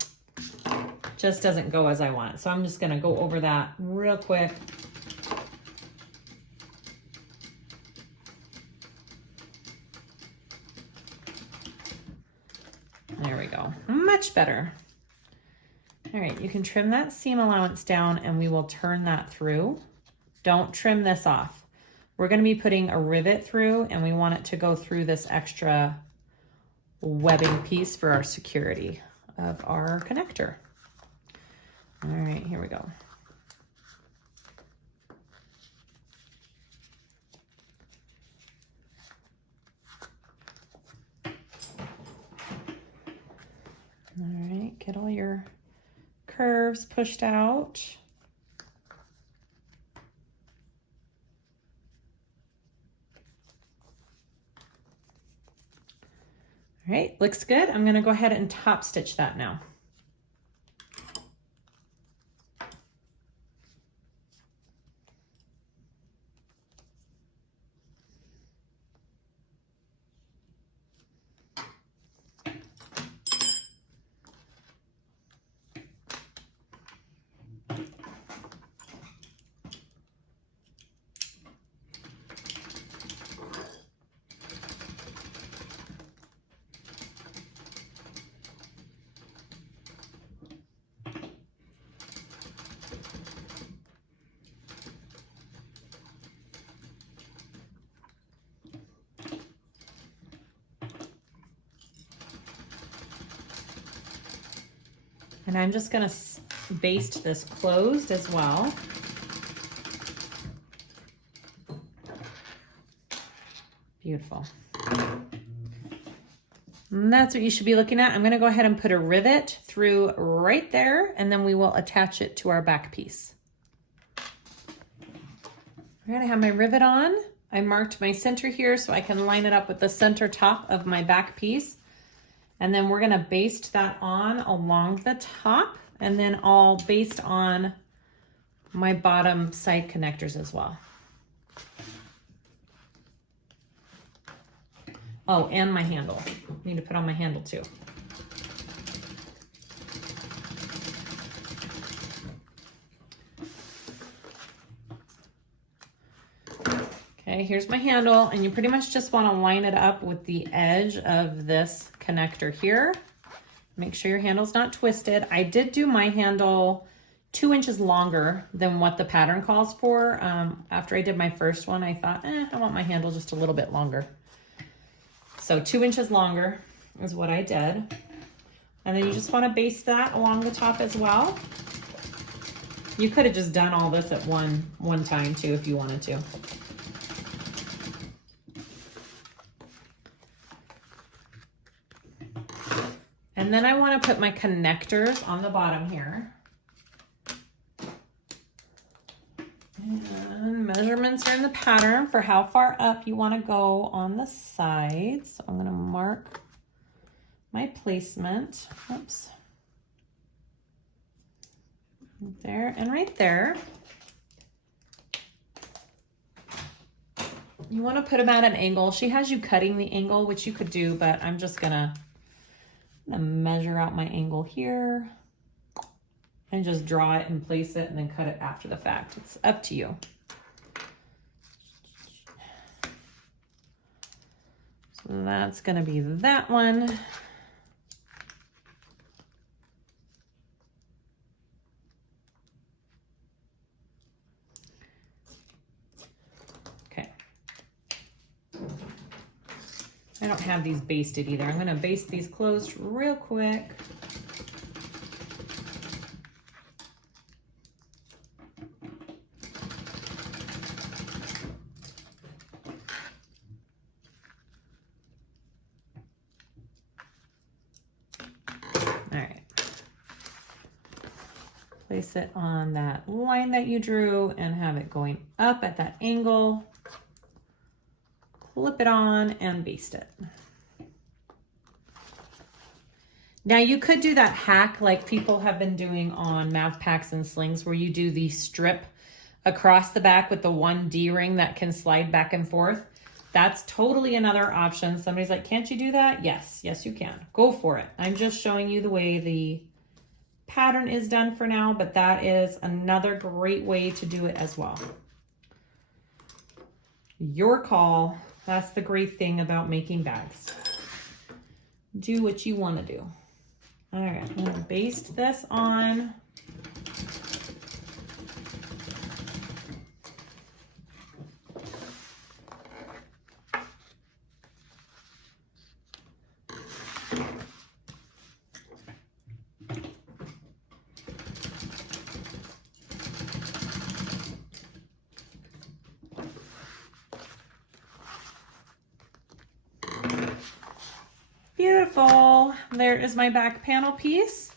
just doesn't go as I want. So I'm just gonna go over that real quick. There we go, much better. All right, you can trim that seam allowance down and we will turn that through. Don't trim this off. We're gonna be putting a rivet through and we want it to go through this extra webbing piece for our security of our connector. All right, here we go. All right, get all your curves pushed out. All right, looks good. I'm gonna go ahead and top stitch that now. And I'm just gonna baste this closed as well. Beautiful. And that's what you should be looking at. I'm gonna go ahead and put a rivet through right there, and then we will attach it to our back piece. I'm gonna have my rivet on. I marked my center here so I can line it up with the center top of my back piece. And then we're gonna baste that on along the top, and then I'll baste on my bottom side connectors as well. Oh, and my handle. Need to put on my handle too. Okay, here's my handle, and you pretty much just want to line it up with the edge of this connector here. Make sure your handle's not twisted. I did do my handle 2 inches longer than what the pattern calls for. After I did my first one, I thought, I want my handle just a little bit longer. So 2 inches longer is what I did. And then you just want to baste that along the top as well. You could have just done all this at one time too if you wanted to. And then I want to put my connectors on the bottom here. And measurements are in the pattern for how far up you want to go on the sides. So I'm going to mark my placement. Oops. Right there and right there. You want to put them at an angle. She has you cutting the angle, which you could do, but I'm just going to measure out my angle here and just draw it and place it and then cut it after the fact. It's up to you. So that's going to be that one. Okay. I don't have these basted either. I'm going to baste these closed real quick. All right. Place it on that line that you drew and have it going up at that angle. Flip it on and baste it. Now you could do that hack like people have been doing on math packs and slings where you do the strip across the back with the one D-ring that can slide back and forth. That's totally another option. Somebody's like, can't you do that? Yes, yes you can. Go for it. I'm just showing you the way the pattern is done for now, but that is another great way to do it as well. Your call. That's the great thing about making bags. Do what you want to do. All right, I'm gonna baste this on. Beautiful. There is my back panel piece.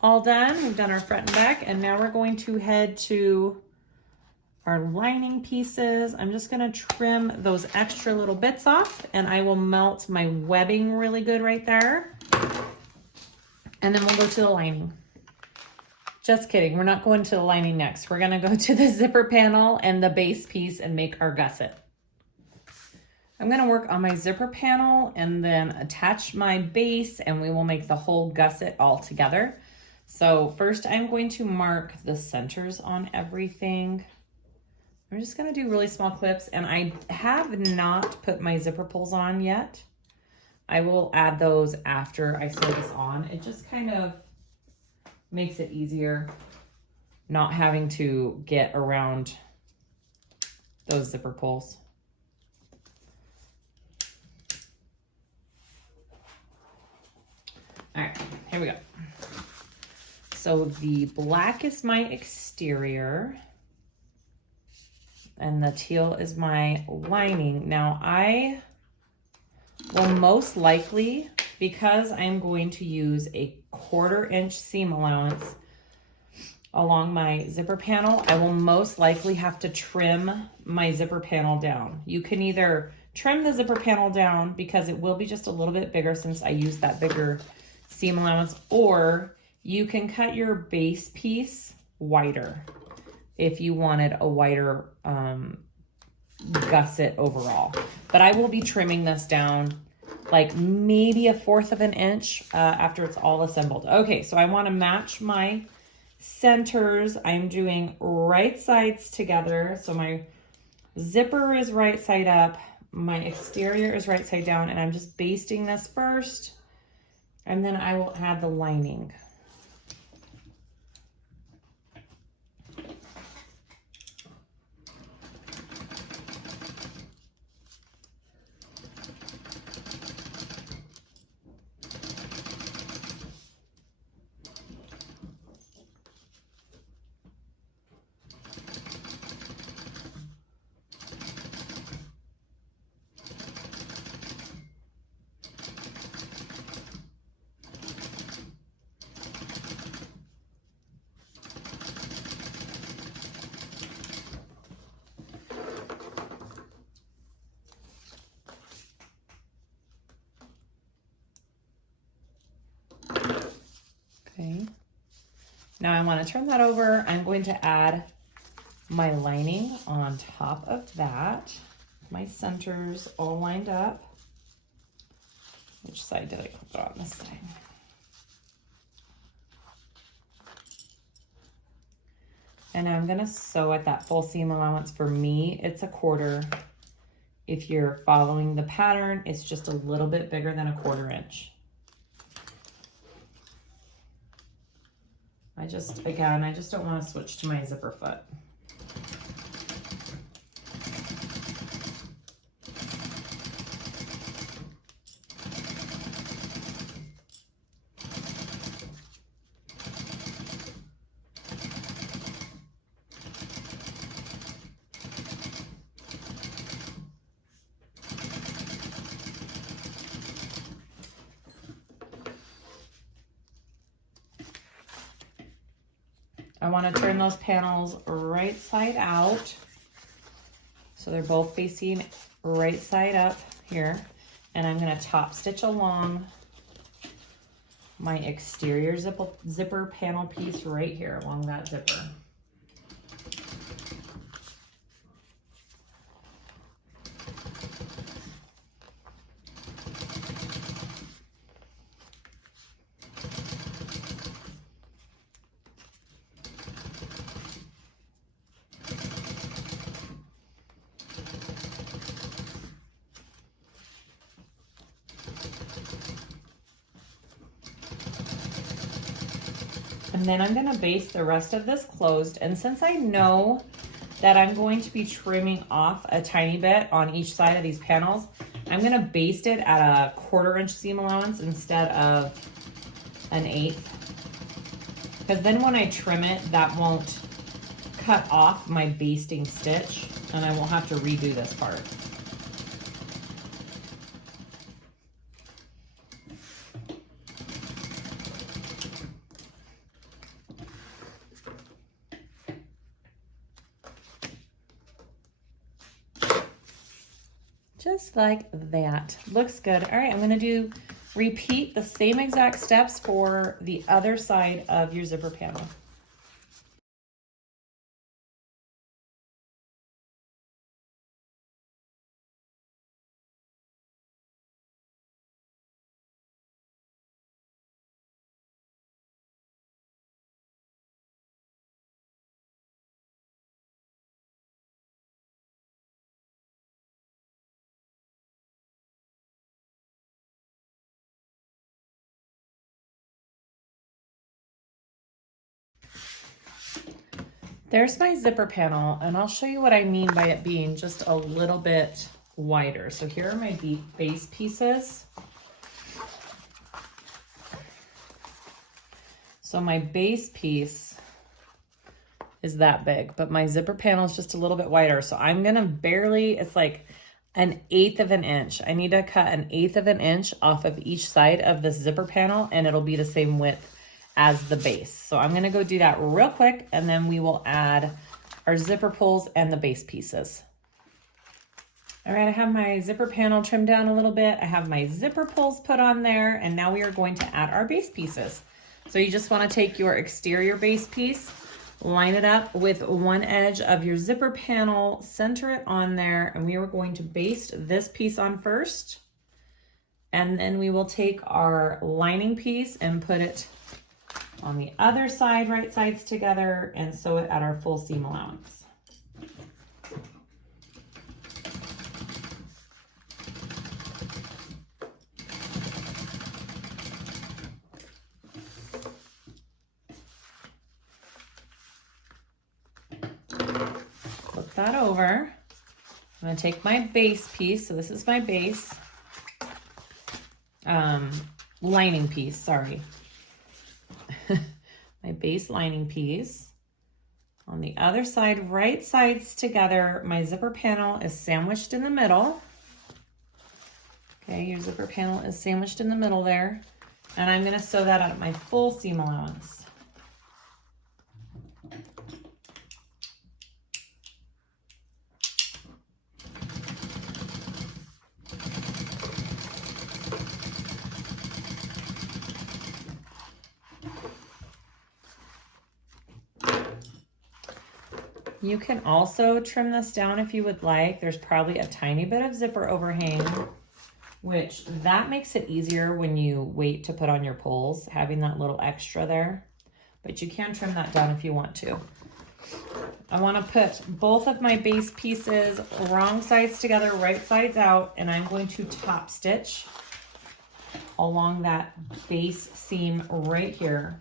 All done. We've done our front and back, and now we're going to head to our lining pieces. I'm just going to trim those extra little bits off, and I will melt my webbing really good right there. And then we'll go to the lining. Just kidding. We're not going to the lining next. We're going to go to the zipper panel and the base piece and make our gusset. I'm going to work on my zipper panel and then attach my base, and we will make the whole gusset all together. So first I'm going to mark the centers on everything. I'm just going to do really small clips, and I have not put my zipper pulls on yet. I will add those after I sew this on. It just kind of makes it easier not having to get around those zipper pulls. All right, here we go. So the black is my exterior and the teal is my lining. Now I will most likely, because I'm going to use a 1/4 inch seam allowance along my zipper panel, I will most likely have to trim my zipper panel down. You can either trim the zipper panel down because it will be just a little bit bigger since I used that bigger seam allowance, or you can cut your base piece wider if you wanted a wider gusset overall. But I will be trimming this down like maybe a 1/4 of an inch after it's all assembled. Okay, so I want to match my centers. I'm doing right sides together. So my zipper is right side up, my exterior is right side down, and I'm just basting this first. And then I will add the lining. Okay, now I want to turn that over. I'm going to add my lining on top of that. My centers all lined up. Which side did I put it on? This side. And I'm going to sew at that full seam allowance. For me, it's a 1/4. If you're following the pattern, it's just a little bit bigger than a 1/4 inch. I just don't want to switch to my zipper foot. I want to turn those panels right side out. So they're both facing right side up here. And I'm going to top stitch along my exterior zipper panel piece right here along that zipper. And then I'm gonna baste the rest of this closed. And since I know that I'm going to be trimming off a tiny bit on each side of these panels, I'm gonna baste it at a 1/4 inch seam allowance instead of an 1/8. Because then when I trim it, that won't cut off my basting stitch and I won't have to redo this part. Just like that. Looks good. All right, I'm gonna repeat the same exact steps for the other side of your zipper panel. There's my zipper panel, and I'll show you what I mean by it being just a little bit wider. So here are my base pieces. So my base piece is that big, but my zipper panel is just a little bit wider. So I'm gonna it's like an 1/8 of an inch. I need to cut an 1/8 of an inch off of each side of this zipper panel, and it'll be the same width as the base. So I'm gonna go do that real quick, and then we will add our zipper pulls and the base pieces. All right, I have my zipper panel trimmed down a little bit. I have my zipper pulls put on there, and now we are going to add our base pieces. So you just wanna take your exterior base piece, line it up with one edge of your zipper panel, center it on there, and we are going to baste this piece on first. And then we will take our lining piece and put it on the other side, right sides together, and sew it at our full seam allowance. Flip that over. I'm gonna take my base piece, so this is my base, lining piece, sorry. My base lining piece. On the other side, right sides together, my zipper panel is sandwiched in the middle. Okay, your zipper panel is sandwiched in the middle there. And I'm gonna sew that at my full seam allowance. You can also trim this down if you would like. There's probably a tiny bit of zipper overhang, which that makes it easier when you wait to put on your pulls, having that little extra there. But you can trim that down if you want to. I want to put both of my base pieces wrong sides together, right sides out, and I'm going to top stitch along that base seam right here.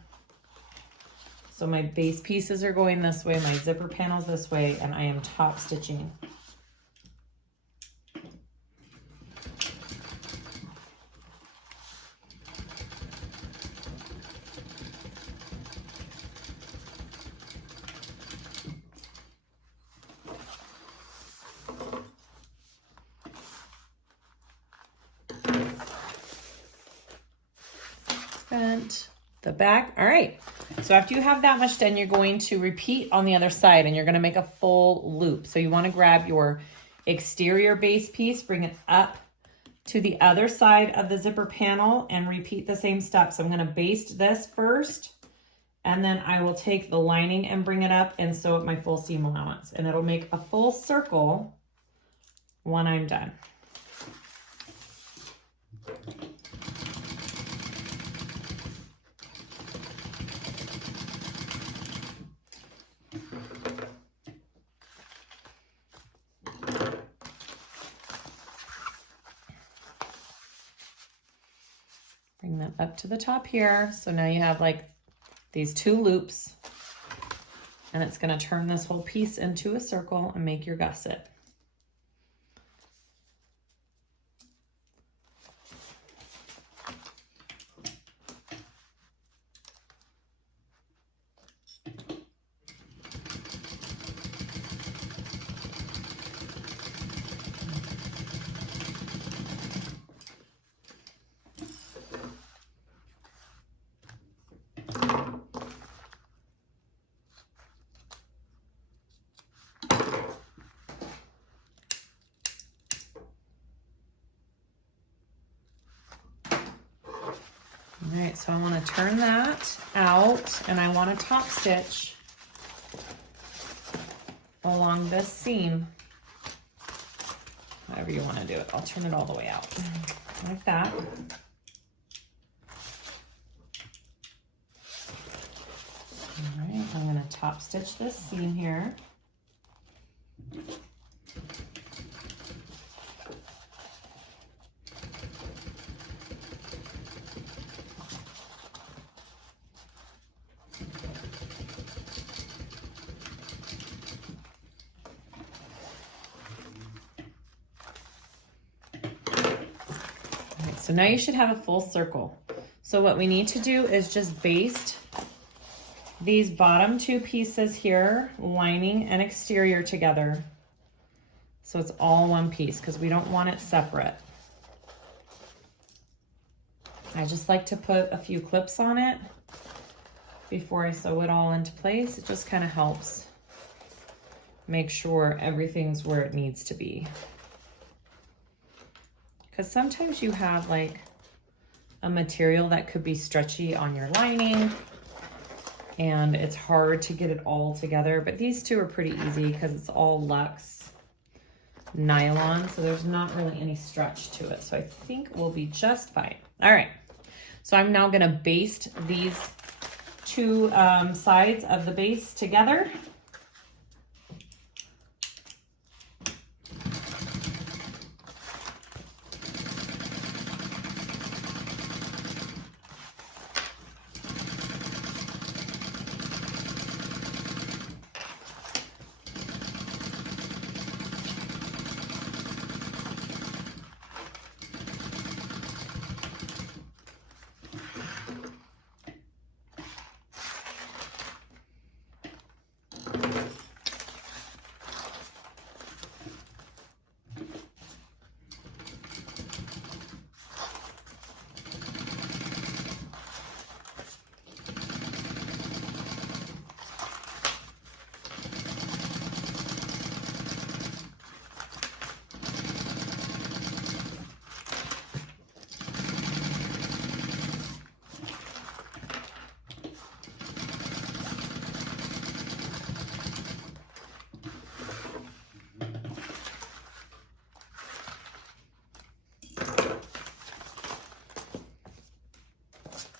So my base pieces are going this way, my zipper panel's this way, and I am top stitching. Front, the back. All right. So after you have that much done, you're going to repeat on the other side, and you're going to make a full loop. So you want to grab your exterior base piece, bring it up to the other side of the zipper panel, and repeat the same steps. I'm going to baste this first, and then I will take the lining and bring it up and sew at my full seam allowance, and it'll make a full circle when I'm done. Bring that up to the top here. So now you have like these 2 loops, and it's going to turn this whole piece into a circle and make your gusset. All right, so I want to turn that out, and I want to top stitch along this seam. However you want to do it. I'll turn it all the way out like that. All right, I'm going to top stitch this seam here. So now you should have a full circle. So what we need to do is just baste these bottom 2 pieces here, lining and exterior together. So it's all one piece because we don't want it separate. I just like to put a few clips on it before I sew it all into place. It just kind of helps make sure everything's where it needs to be. Because sometimes you have like a material that could be stretchy on your lining and it's hard to get it all together, but these 2 are pretty easy because it's all luxe nylon, so there's not really any stretch to it. So I think we'll be just fine. All right, so I'm now gonna baste these 2 sides of the base together.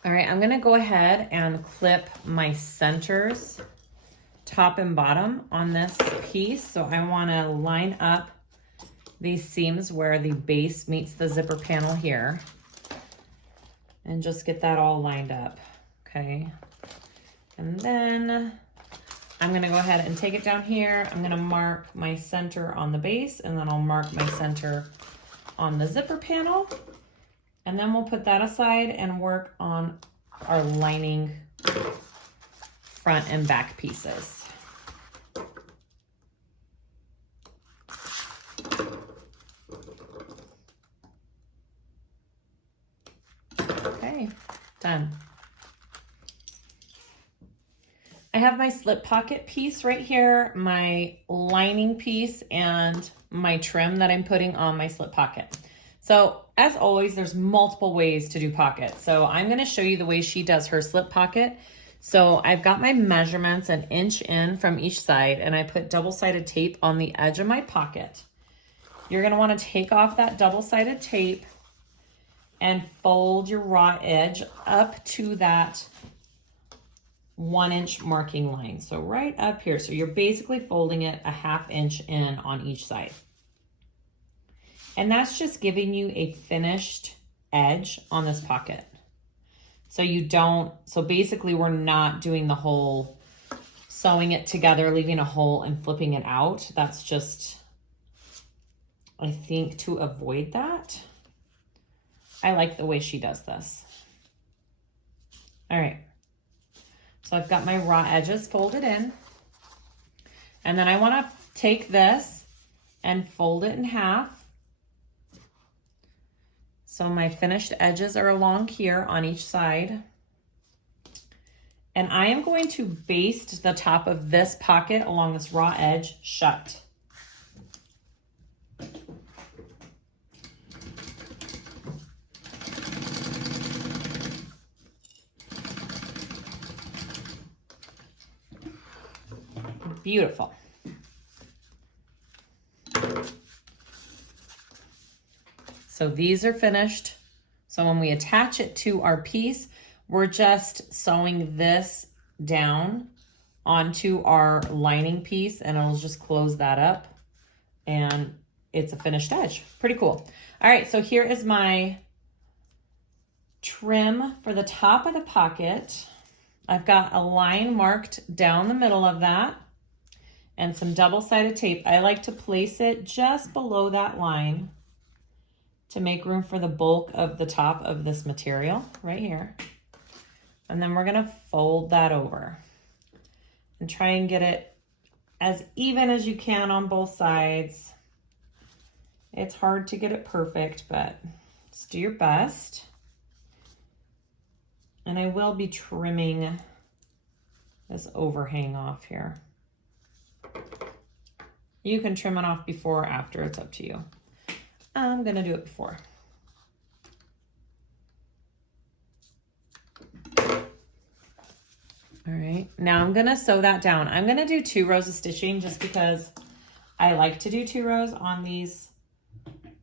All right, I'm gonna go ahead and clip my centers, top and bottom on this piece. So I wanna line up these seams where the base meets the zipper panel here and just get that all lined up, okay? And then I'm gonna go ahead and take it down here. I'm gonna mark my center on the base, and then I'll mark my center on the zipper panel. And then we'll put that aside and work on our lining front and back pieces. Okay, done. I have my slip pocket piece right here, my lining piece, and my trim that I'm putting on my slip pocket. So as always, there's multiple ways to do pockets. So I'm gonna show you the way she does her slip pocket. So I've got my measurements 1 inch in from each side, and I put double-sided tape on the edge of my pocket. You're gonna wanna take off that double-sided tape and fold your raw edge up to that 1 inch marking line. So right up here. So you're basically folding it 1/2 inch in on each side. And that's just giving you a finished edge on this pocket. So you don't, so basically we're not doing the whole sewing it together, leaving a hole and flipping it out. That's just, I think, to avoid that. I like the way she does this. All right. So I've got my raw edges folded in. And then I want to take this and fold it in half. So my finished edges are along here on each side. And I am going to baste the top of this pocket along this raw edge shut. Beautiful. So these are finished. So when we attach it to our piece, we're just sewing this down onto our lining piece and it'll just close that up and it's a finished edge. Pretty cool. All right, so here is my trim for the top of the pocket. I've got a line marked down the middle of that and some double-sided tape. I like to place it just below that line to make room for the bulk of the top of this material right here. And then we're gonna fold that over and try and get it as even as you can on both sides. It's hard to get it perfect, but just do your best. And I will be trimming this overhang off here. You can trim it off before or after, it's up to you. I'm gonna do it before. All right, now I'm gonna sew that down. I'm gonna do 2 rows of stitching just because I like to do 2 rows on these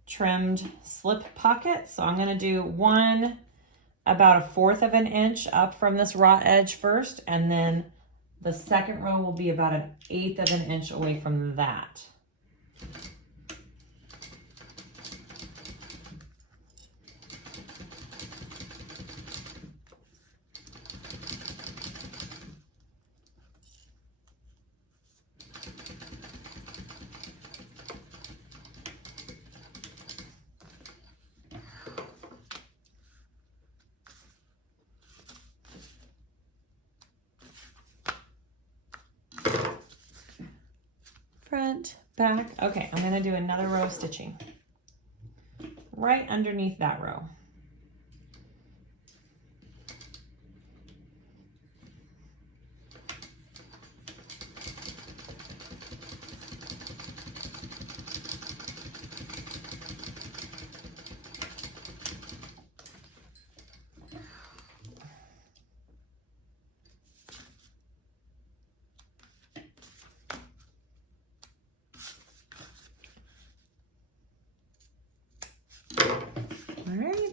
trimmed slip pockets. So I'm gonna do one about 1/4 of an inch up from this raw edge first, and then the second row will be about 1/8 of an inch away from that. Front, back. Okay, I'm gonna do another row of stitching right underneath that row.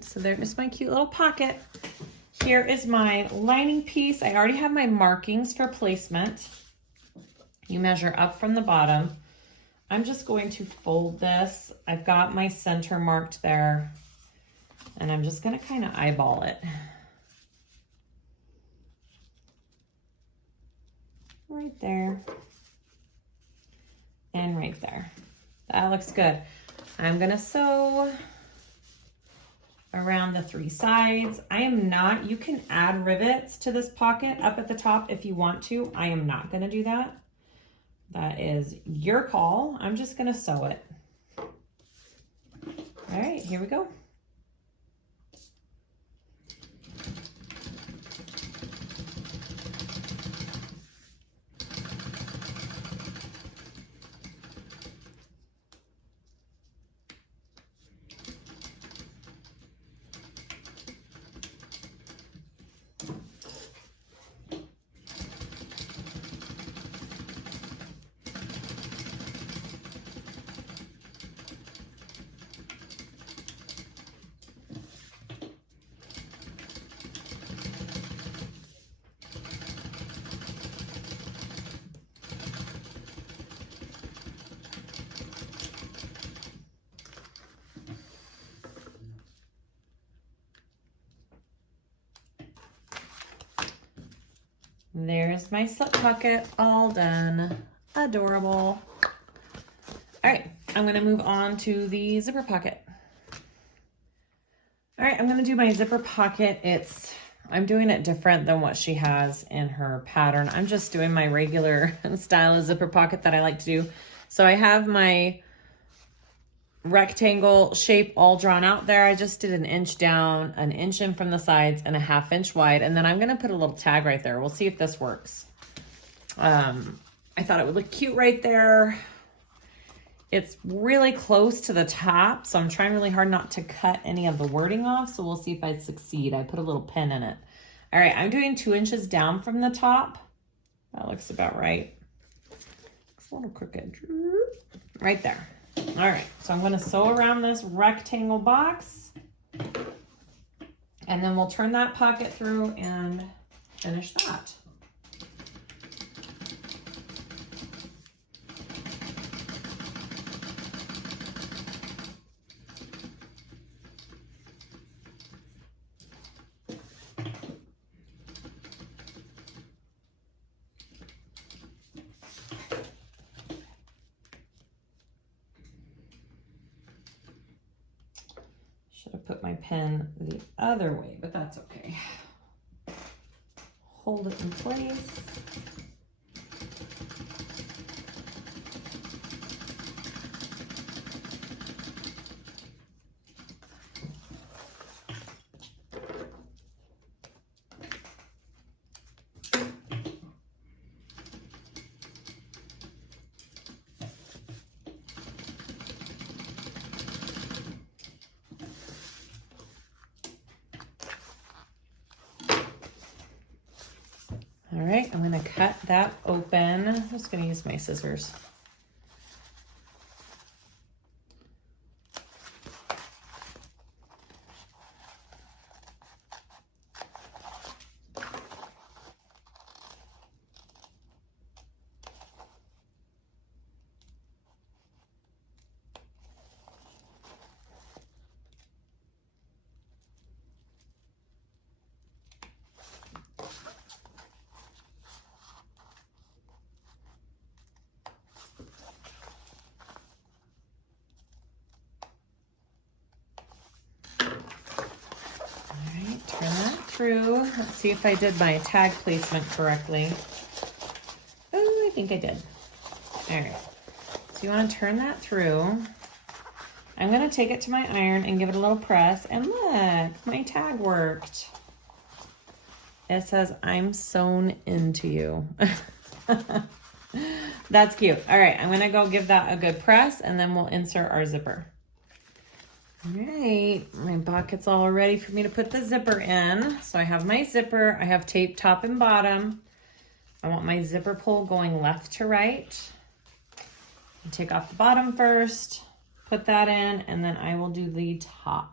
So there's my cute little pocket. Here is my lining piece. I already have my markings for placement. You measure up from the bottom. I'm just going to fold this. I've got my center marked there, and I'm just gonna kind of eyeball it. Right there, and right there. That looks good. I'm gonna sew around the 3 sides. I am not, you can add rivets to this pocket up at the top if you want to. I am not gonna do that. That is your call. I'm just gonna sew it. All right, here we go. There's my slip pocket all done. Adorable. All right, I'm gonna move on to the zipper pocket. All right, I'm gonna do my zipper pocket. I'm doing it different than what she has in her pattern. I'm just doing my regular style of zipper pocket that I like to do. So I have my rectangle shape all drawn out there. I just did an inch down, an inch in from the sides, and a 1/2 inch wide. And then I'm gonna put a little tag right there. We'll see if this works. I thought it would look cute right there. It's really close to the top, so I'm trying really hard not to cut any of the wording off, so we'll see if I succeed. I put a little pin in it. All right, I'm doing 2 inches down from the top. That looks about right. It's a little crooked. Right there. All right, so I'm gonna sew around this rectangle box, and then we'll turn that pocket through and finish that. Should have put my pen the other way, but that's okay. Hold it in place. All right, I'm gonna cut that open. I'm just gonna use my scissors. Turn that through. Let's see if I did my tag placement correctly. Oh, I think I did. All right. So you want to turn that through. I'm going to take it to my iron and give it a little press. And look, my tag worked. It says, "I'm sewn into you." That's cute. All right, I'm going to go give that a good press, and then we'll insert our zipper. All right, my bucket's all ready for me to put the zipper in. So I have my zipper, I have tape top and bottom. I want my zipper pull going left to right. I'll take off the bottom first, put that in, and then I will do the top.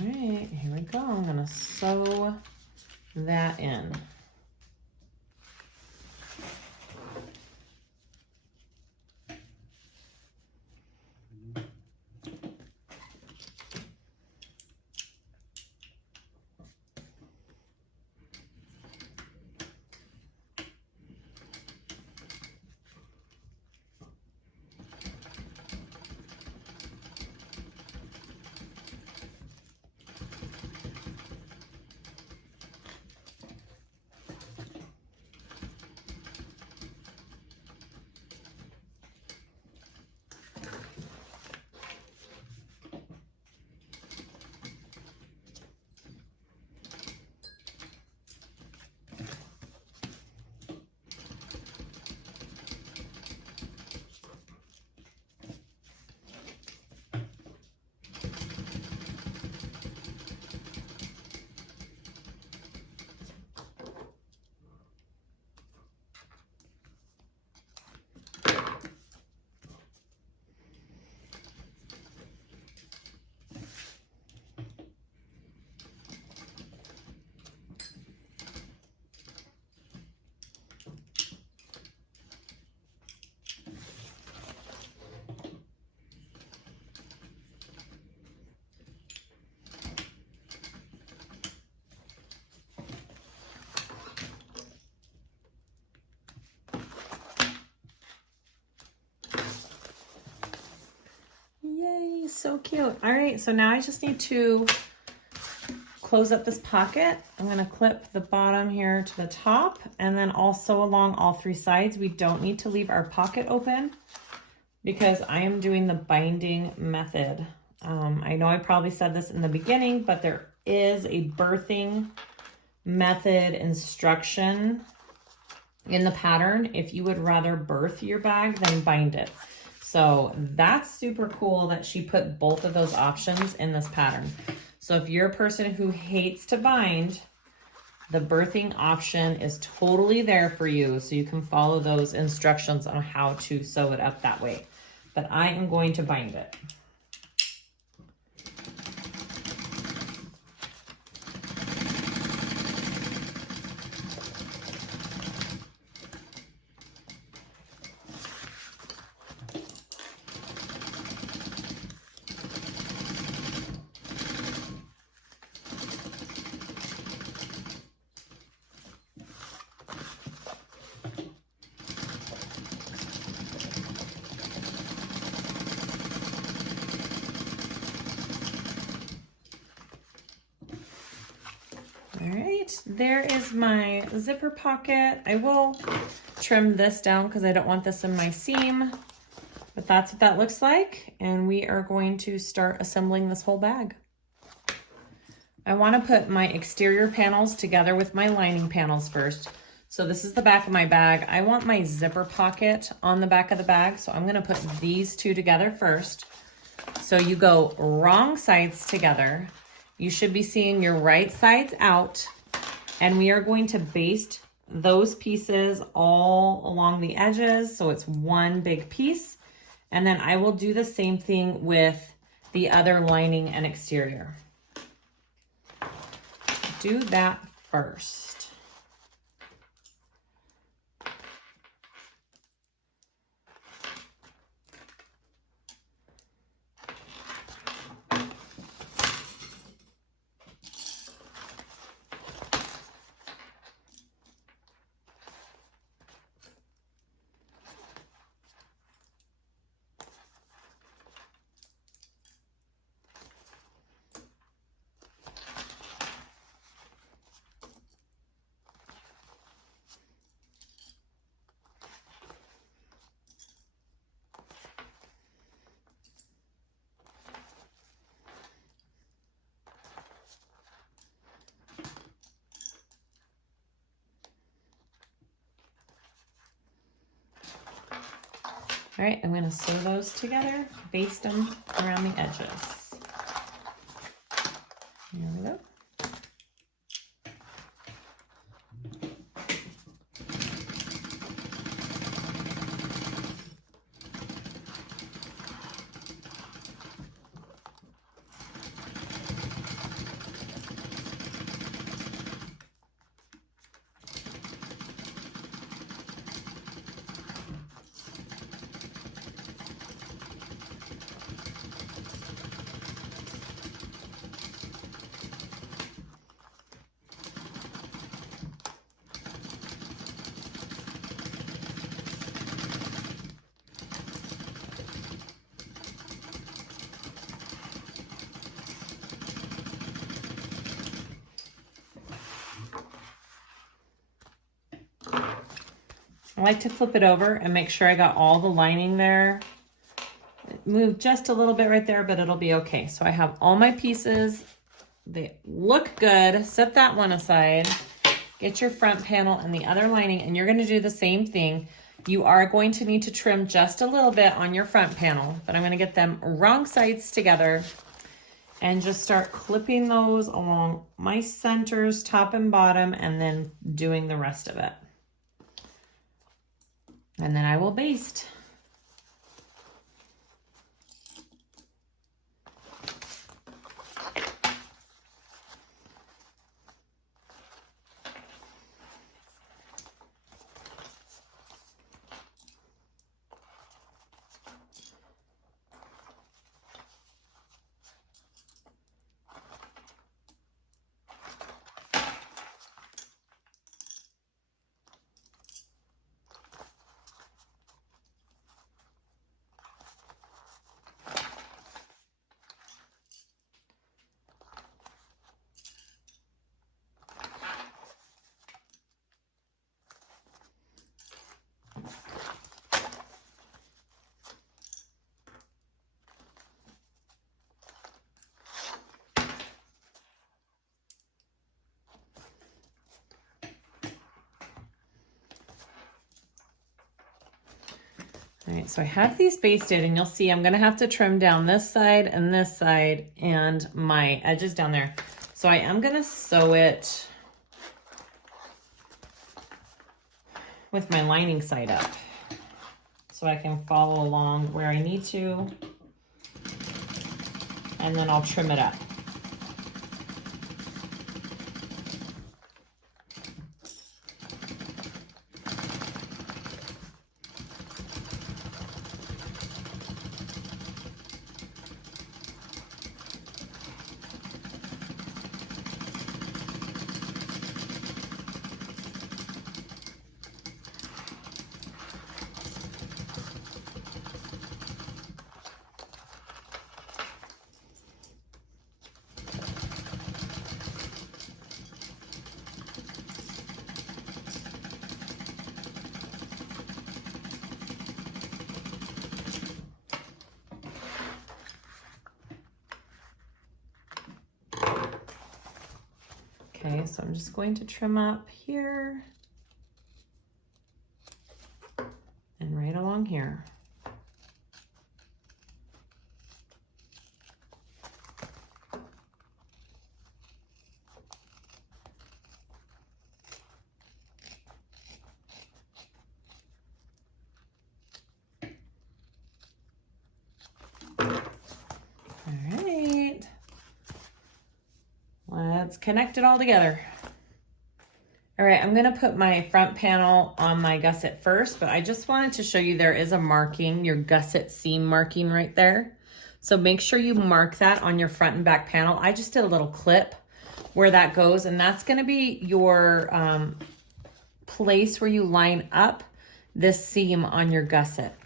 All right, here we go. I'm gonna sew that in. is so cute. All right, so now I just need to close up this pocket. I'm gonna clip the bottom here to the top, and then also along all three sides. We don't need to leave our pocket open because I am doing the binding method. I know I probably said this in the beginning, but there is a birthing method instruction in the pattern if you would rather birth your bag than bind it. So that's super cool that she put both of those options in this pattern. So if you're a person who hates to bind, the birthing option is totally there for you, so you can follow those instructions on how to sew it up that way. But I am going to bind it. All right, there is my zipper pocket. I will trim this down because I don't want this in my seam, but that's what that looks like. And we are going to start assembling this whole bag. I want to put my exterior panels together with my lining panels first. So this is the back of my bag. I want my zipper pocket on the back of the bag. So I'm going to put these two together first. So you go wrong sides together. You should be seeing your right sides out, and we are going to baste those pieces all along the edges so it's one big piece. And then I will do the same thing with the other lining and exterior. Do that first. All right, I'm gonna sew those together, baste them around the edges. There we go. I like to flip it over and make sure I got all the lining there. Move just a little bit right there, but it'll be okay. So I have all my pieces. They look good. Set that one aside. Get your front panel and the other lining, and you're going to do the same thing. You are going to need to trim just a little bit on your front panel, but I'm going to get them wrong sides together and just start clipping those along my centers, top and bottom, and then doing the rest of it. And then I will baste. right, so I have these basted, and you'll see I'm gonna have to trim down this side and my edges down there. So I am gonna sew it with my lining side up so I can follow along where I need to, and then I'll trim it up. Okay, so I'm just going to trim up here and right along here. All right, let's connect it all together. All right, I'm gonna put my front panel on my gusset first, but I just wanted to show you there is a marking, your gusset seam marking right there. So make sure you mark that on your front and back panel. I just did a little clip where that goes, and that's gonna be your place where you line up this seam on your gusset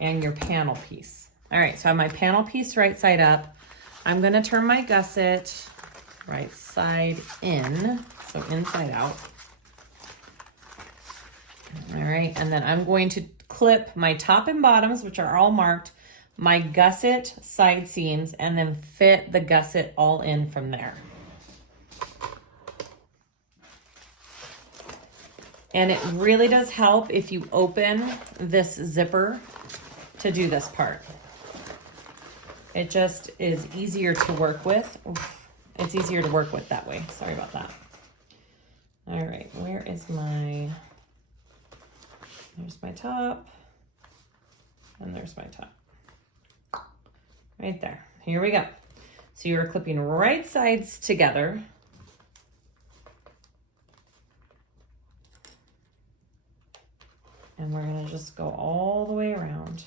and your panel piece. All right, so I have my panel piece right side up. I'm gonna turn my gusset right side in, so inside out. All right, and then I'm going to clip my top and bottoms, which are all marked, my gusset side seams, and then fit the gusset all in from there. And it really does help if you open this zipper to do this part. It just is easier to work with. Oof. It's easier to work with that way. Sorry about that. All right, where is my, there's my top, and there's my top. Right there, here we go. So you're clipping right sides together. And we're gonna just go all the way around.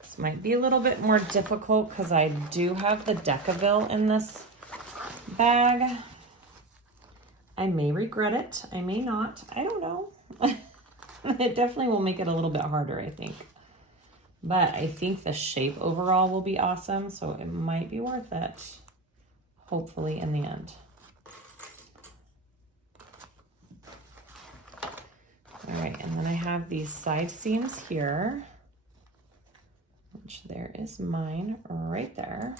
This might be a little bit more difficult because I do have the Decaville in this bag. I may regret it, I may not, I don't know. It definitely will make it a little bit harder, I think. But I think the shape overall will be awesome, so it might be worth it, hopefully in the end. All right, and then I have these side seams here, which there is mine right there.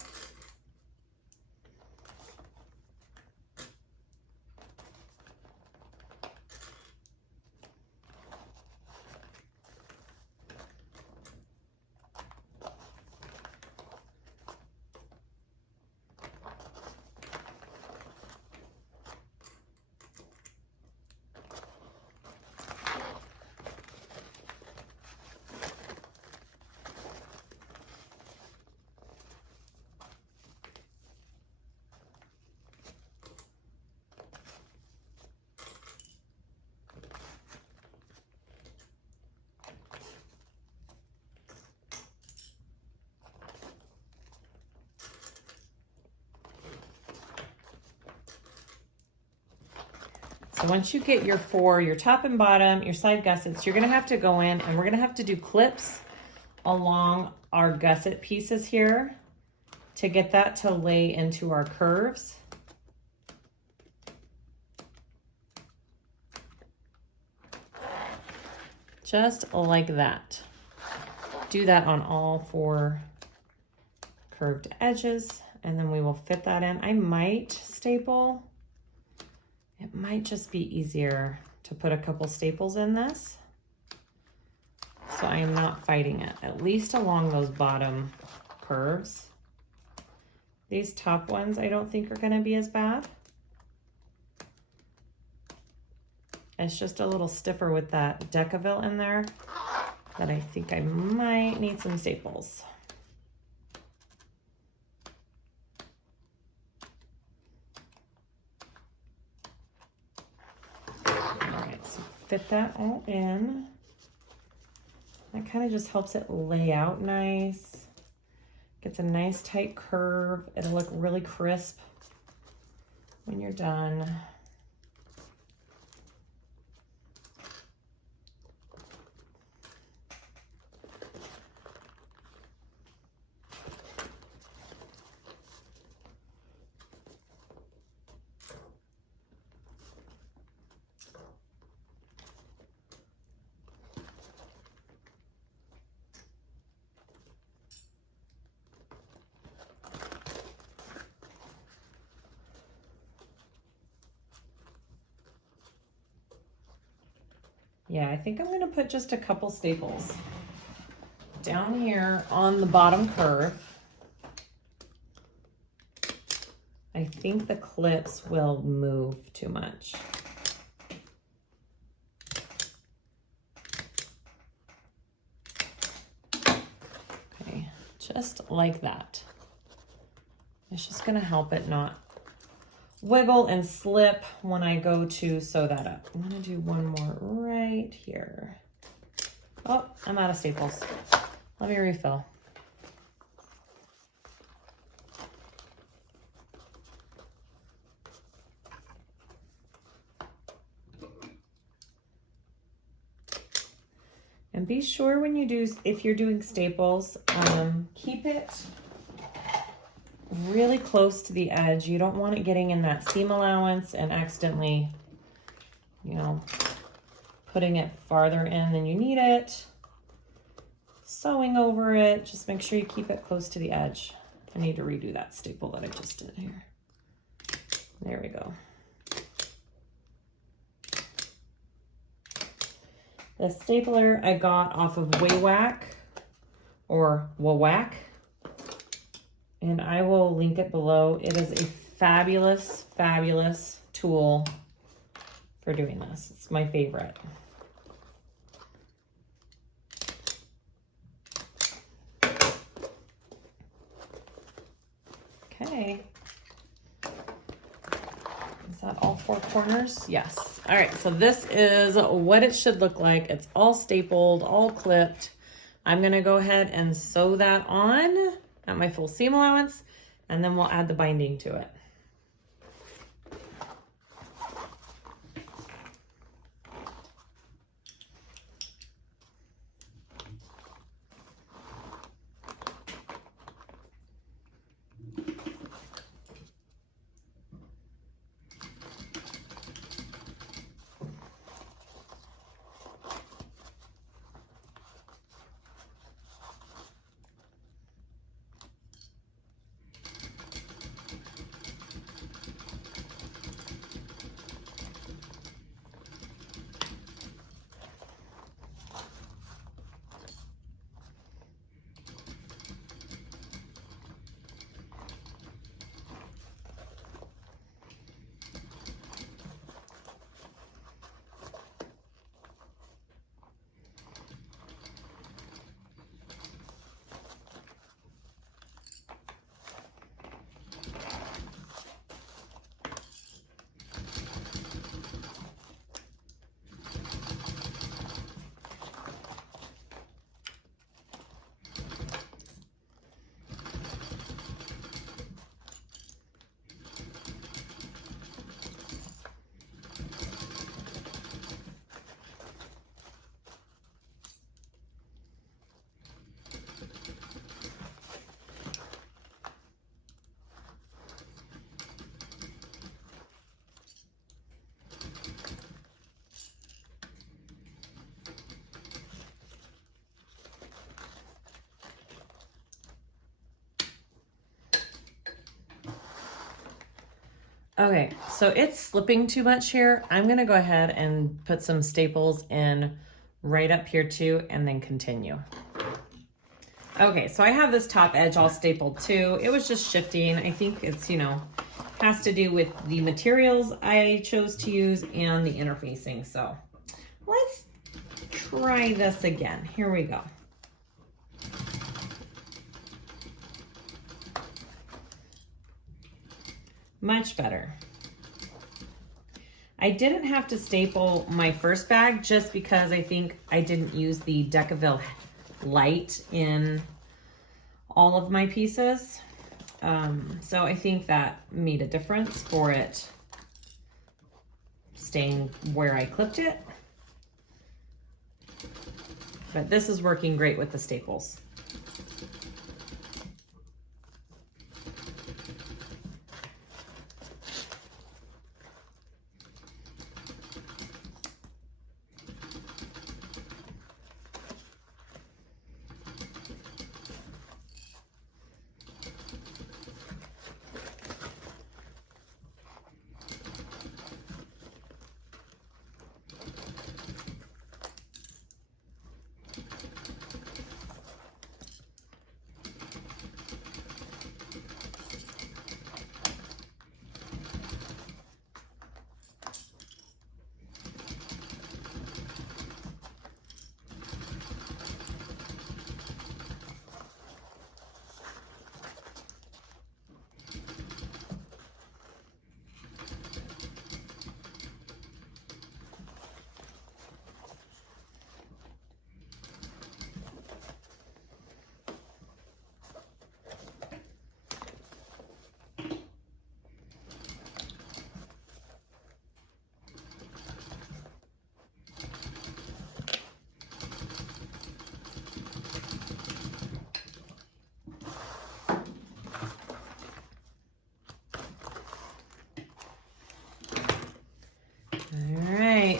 So once you get your top and bottom, your side gussets, you're gonna have to go in and we're gonna have to do clips along our gusset pieces here to get that to lay into our curves. Just like that. Do that on all 4 curved edges, and then we will fit that in. I might staple. It might just be easier to put a couple staples in this. so I am not fighting it, at least along those bottom curves. These top ones I don't think are gonna be as bad. It's just a little stiffer with that Decaville in there that I think I might need some staples. Fit that all in. That kind of just helps it lay out nice. Gets a nice tight curve. It'll look really crisp when you're done. Yeah, I think I'm gonna put just a couple staples down here on the bottom curve. I think the clips will move too much. Okay, just like that. It's just gonna help it not wiggle and slip when I go to sew that up. I'm gonna do one more right here. Oh, I'm out of staples. Let me refill. And be sure when you do, if you're doing staples, keep it really close to the edge. You don't want it getting in that seam allowance and accidentally, you know, putting it farther in than you need it. Sewing over it, just make sure you keep it close to the edge. I need to redo that staple that I just did here. There we go. The stapler I got off of Waywack or Wawack, and I will link it below. It is a fabulous, fabulous tool for doing this. It's my favorite. Okay. Is that all four corners? Yes. All right, so this is what it should look like. It's all stapled, all clipped. I'm gonna go ahead and sew that on at my full seam allowance, and then we'll add the binding to it. Okay, so it's slipping too much here. I'm gonna go ahead and put some staples in right up here too, and then continue. Okay, so I have this top edge all stapled too. It was just shifting. I think it's, you know, has to do with the materials I chose to use and the interfacing. So let's try this again. Here we go. Much better. I didn't have to staple my first bag just because I think I didn't use the Decaville light in all of my pieces. So I think that made a difference for it staying where I clipped it. But this is working great with the staples.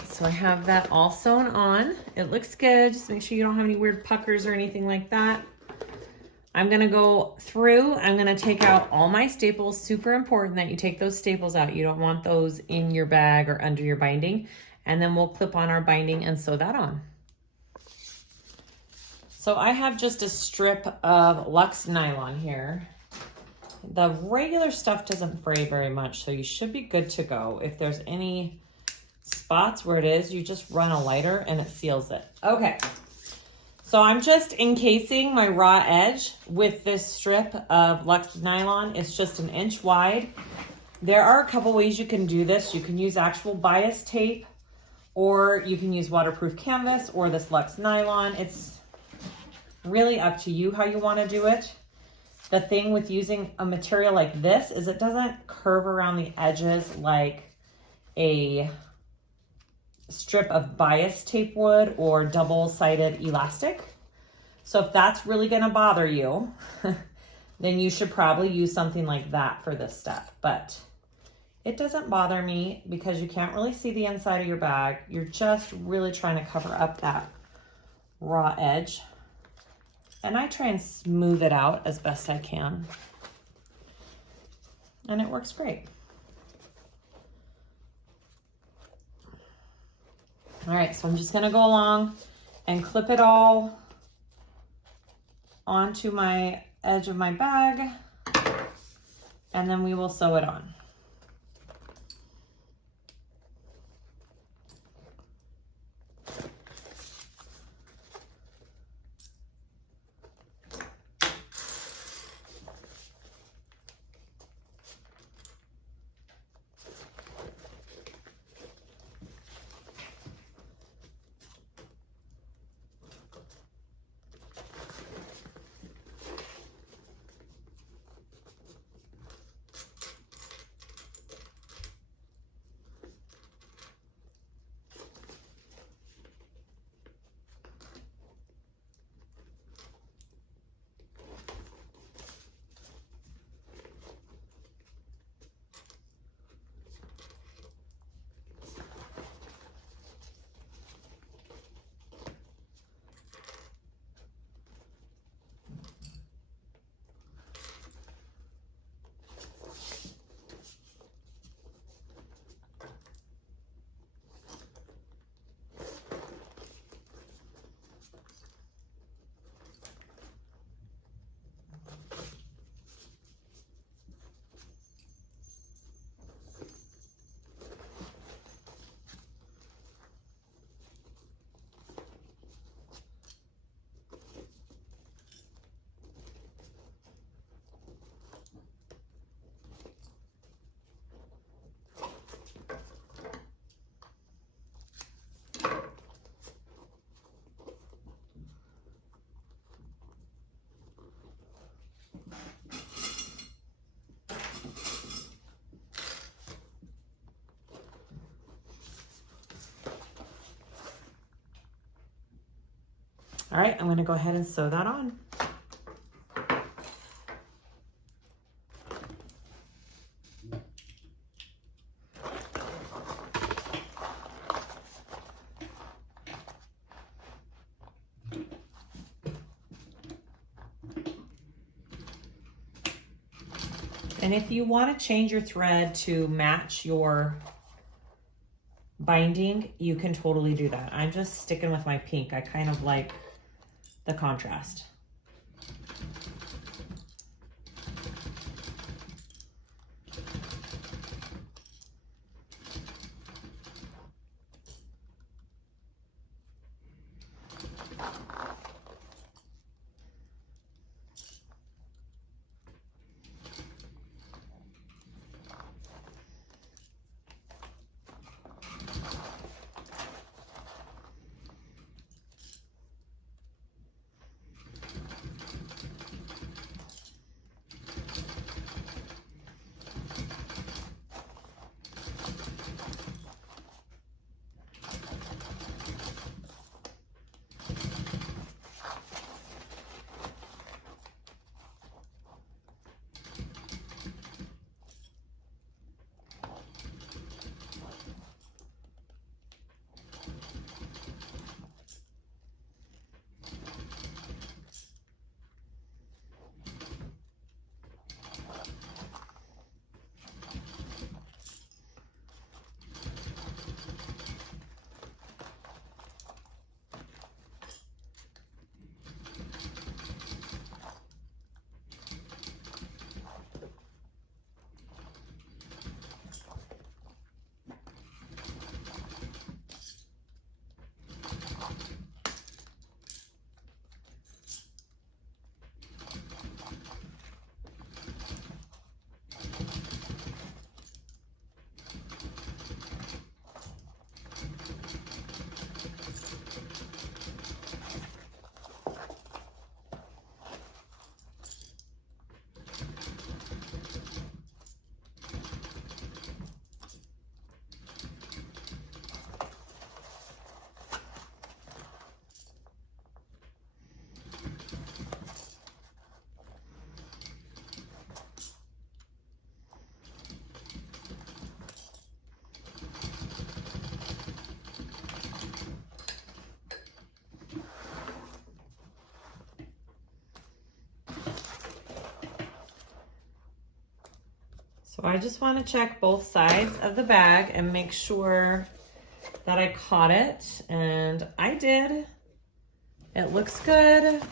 So I have that all sewn on. It looks good. Just make sure you don't have any weird puckers or anything like that. I'm gonna go through, I'm gonna take out all my staples. Super important that you take those staples out. You don't want those in your bag or under your binding. And then we'll clip on our binding and sew that on. So I have just a strip of luxe nylon here. The regular stuff doesn't fray very much, so you should be good to go. If there's any spots where it is, you just run a lighter and it seals it. Okay, so I'm just encasing my raw edge with this strip of luxe nylon. It's just 1 inch wide. There are a couple ways you can do this. You can use actual bias tape, or you can use waterproof canvas or this luxe nylon. It's really up to you how you want to do it. The thing with using a material like this is it doesn't curve around the edges like a strip of bias tape would or double-sided elastic. So if that's really going to bother you, then you should probably use something like that for this step. But it doesn't bother me because you can't really see the inside of your bag. You're just really trying to cover up that raw edge. And I try and smooth it out as best I can. And it works great. All right, so I'm just gonna go along and clip it all onto my edge of my bag, and then we will sew it on. All right, I'm gonna go ahead and sew that on. And if you want to change your thread to match your binding, you can totally do that. I'm just sticking with my pink. I kind of like the contrast. So I just want to check both sides of the bag and make sure that I caught it, and I did. It looks good.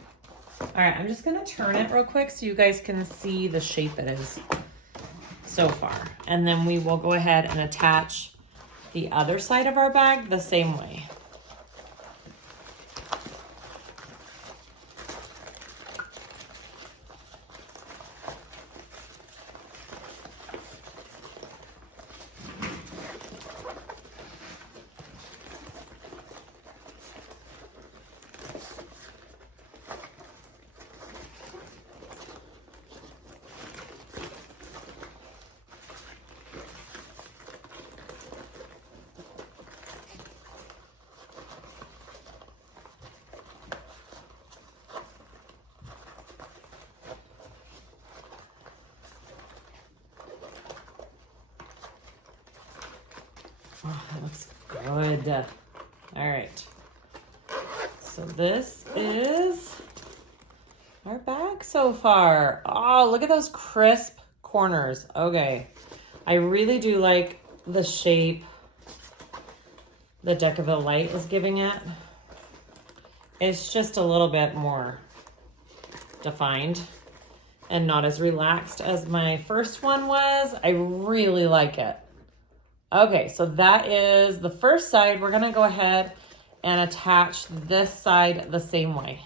All right, I'm just gonna turn it real quick so you guys can see the shape it is so far. And then we will go ahead and attach the other side of our bag the same way. Oh, that looks good. All right. So this is our bag so far. Oh, look at those crisp corners. Okay. I really do like the shape the Decaville Light is giving it. It's just a little bit more defined and not as relaxed as my first one was. I really like it. Okay, so that is the first side. We're gonna go ahead and attach this side the same way.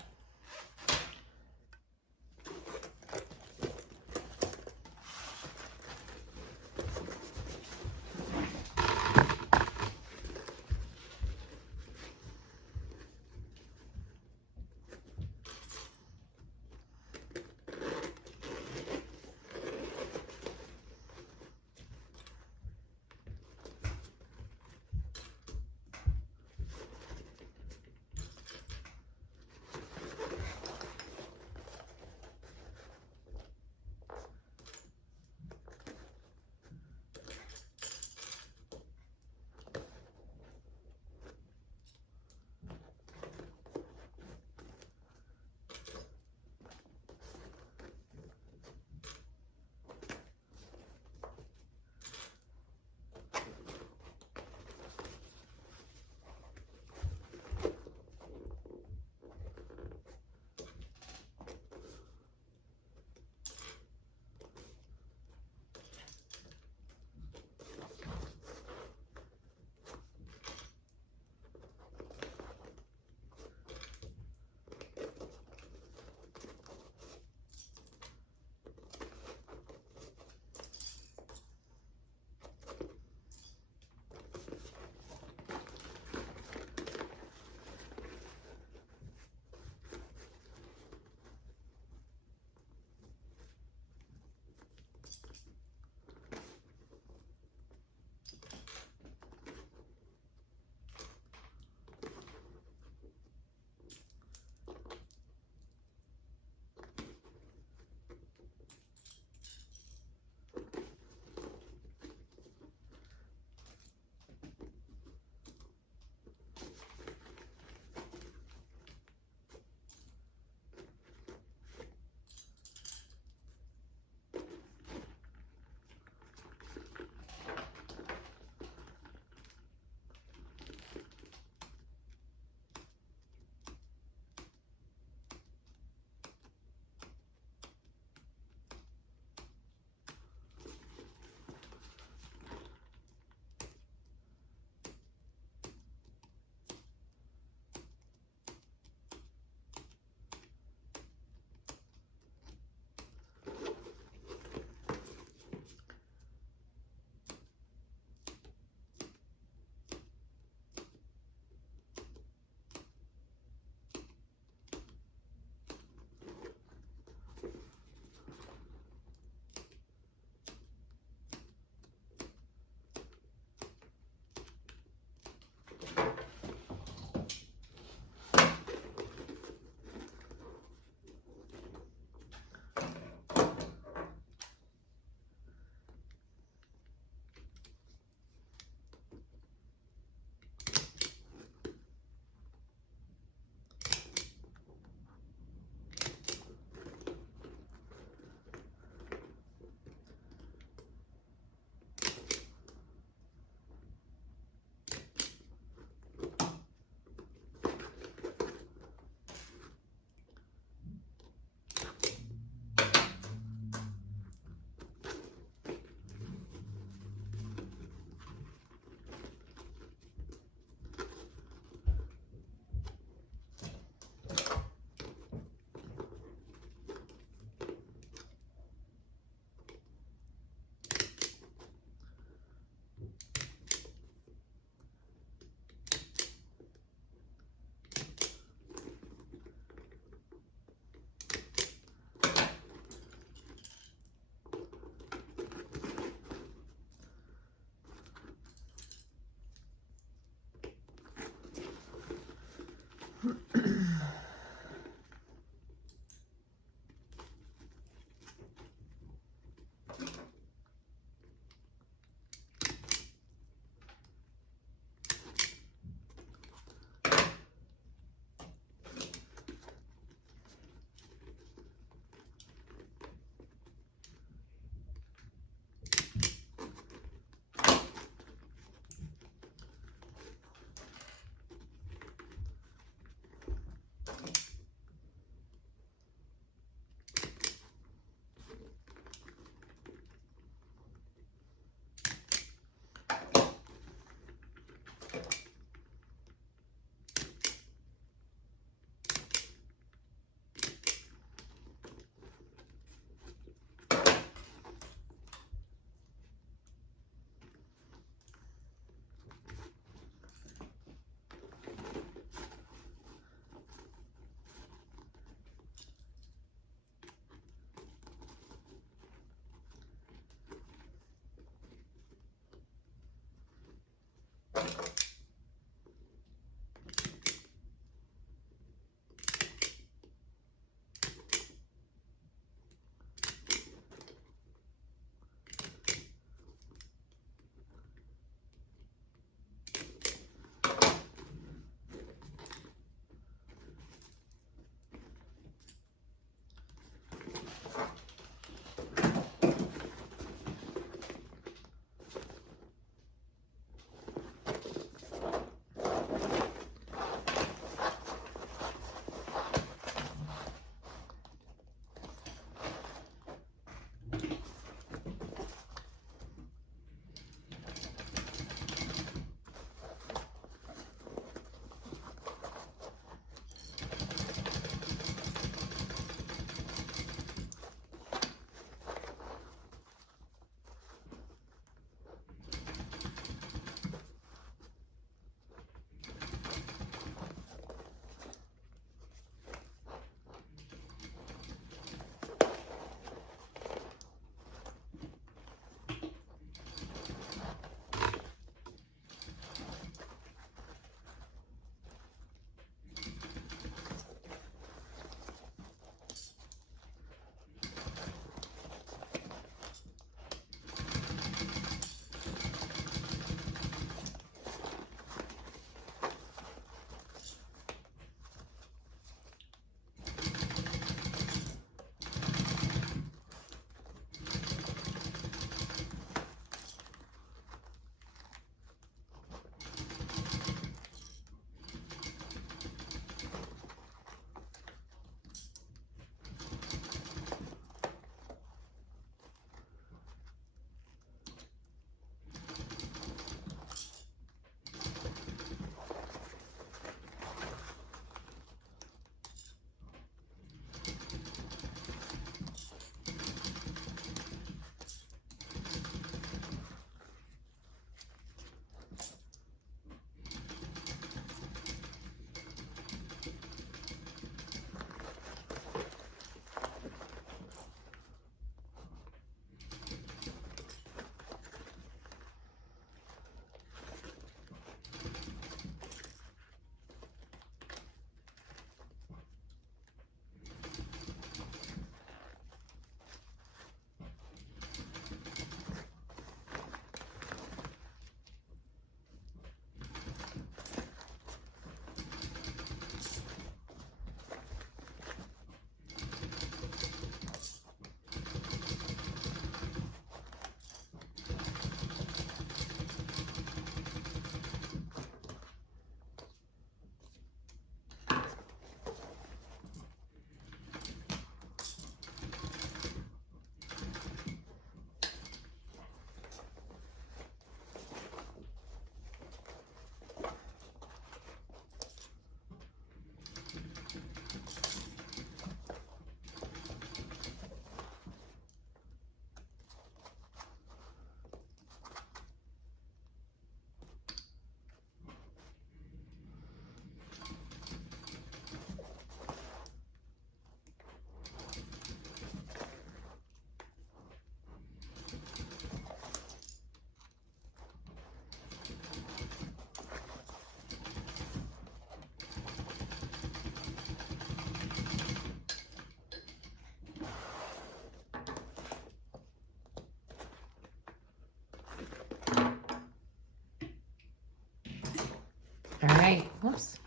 Whoops.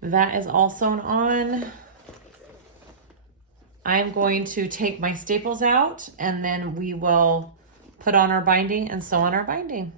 That is all sewn on. I'm going to take my staples out and then we will put on our binding and sew on our binding.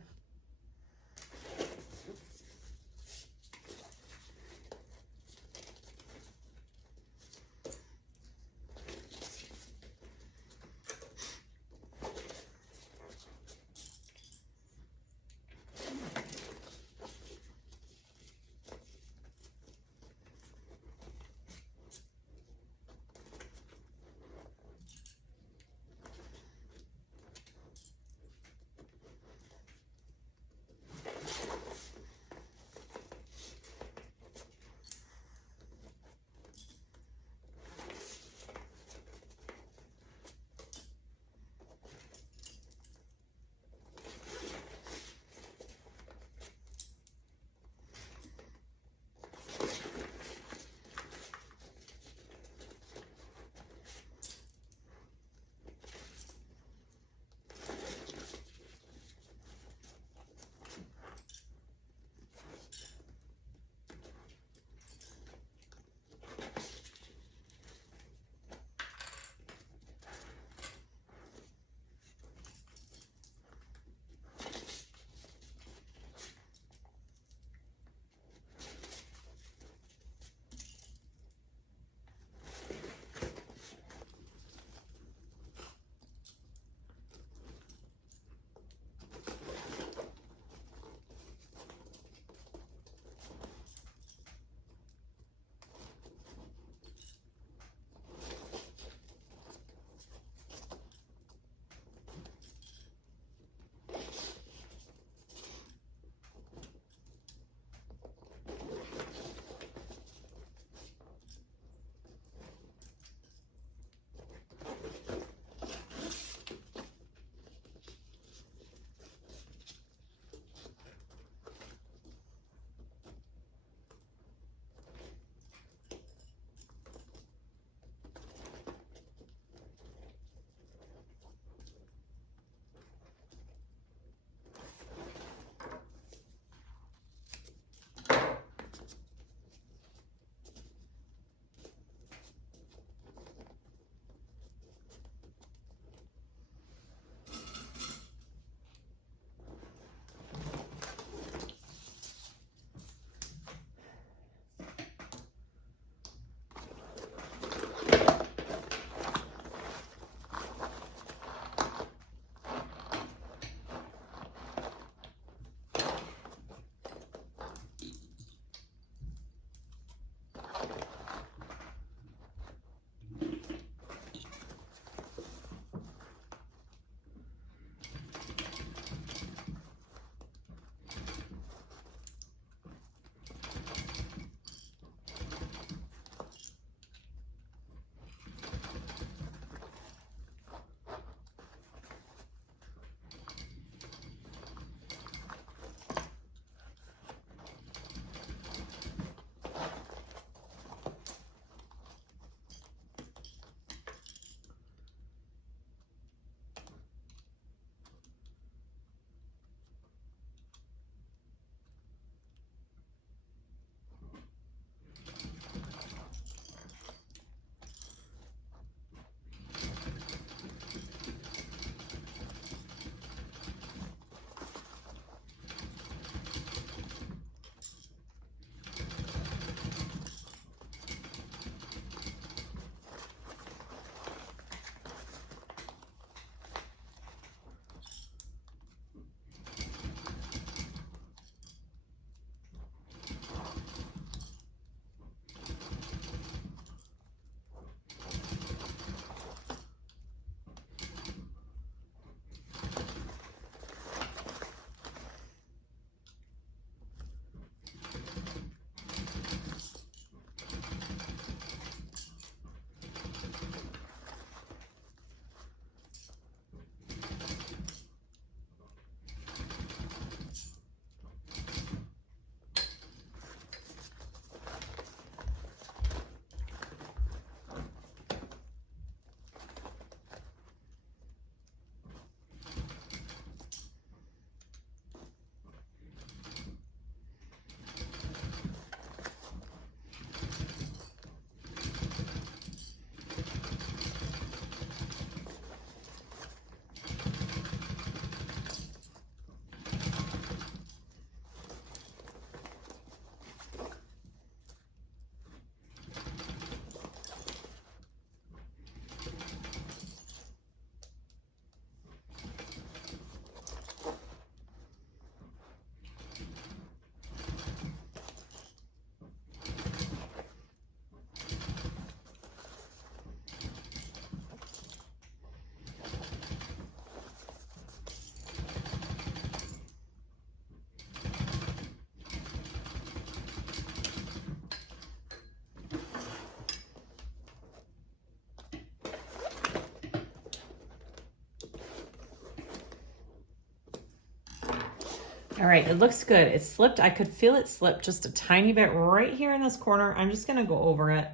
All right, it looks good. It slipped. I could feel it slip just a tiny bit right here in this corner. I'm just gonna go over it.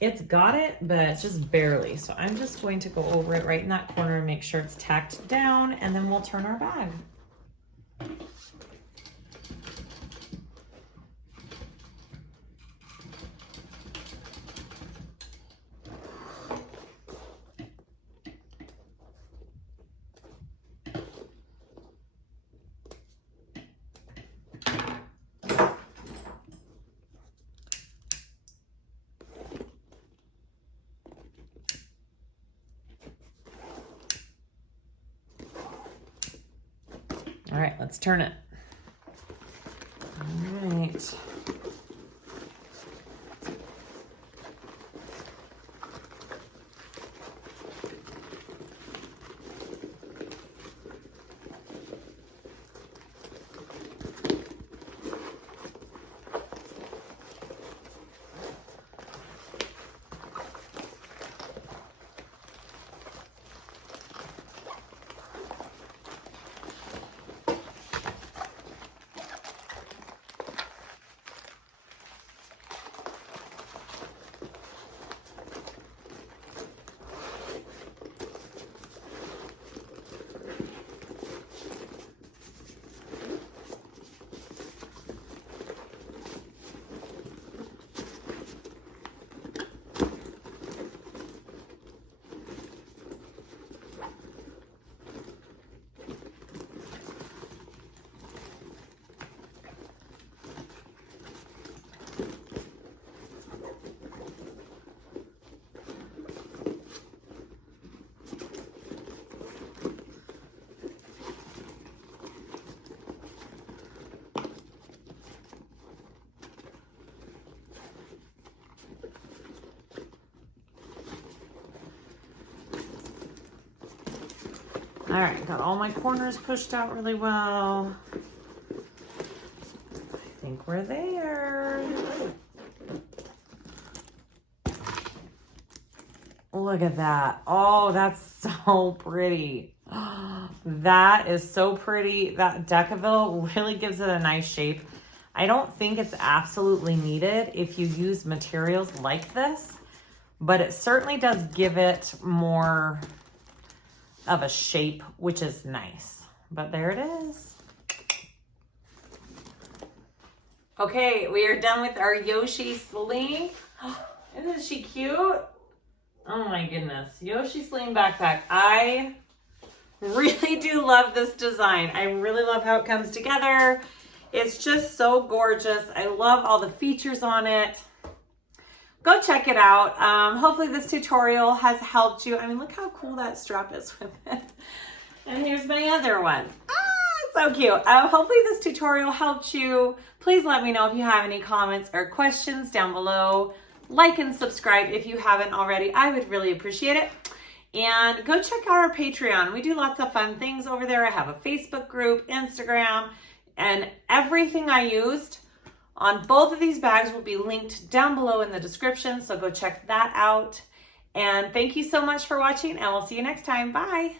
It's got it, but just barely. So I'm just going to go over it right in that corner and make sure it's tacked down, and then we'll turn our bag. All right, let's turn it. All right. All right, got all my corners pushed out really well. I think we're there. Look at that. Oh, that's so pretty. That is so pretty. That Decaville really gives it a nice shape. I don't think it's absolutely needed if you use materials like this, but it certainly does give it more of a shape, which is nice. But there it is. Okay, we are done with our Yoshi Sling. Isn't she cute? Oh my goodness. Yoshi Sling backpack. I really do love this design. I really love how it comes together. It's just so gorgeous. I love all the features on it. Go check it out. Hopefully this tutorial has helped you. I mean, look how cool that strap is with it. And here's my other one. So cute. Hopefully this tutorial helped you. Please let me know if you have any comments or questions down below. Like and subscribe if you haven't already. I would really appreciate it. And go check out our Patreon. We do lots of fun things over there. I have a Facebook group, Instagram, and everything I used on both of these bags will be linked down below in the description. So go check that out. And thank you so much for watching, and we'll see you next time. Bye.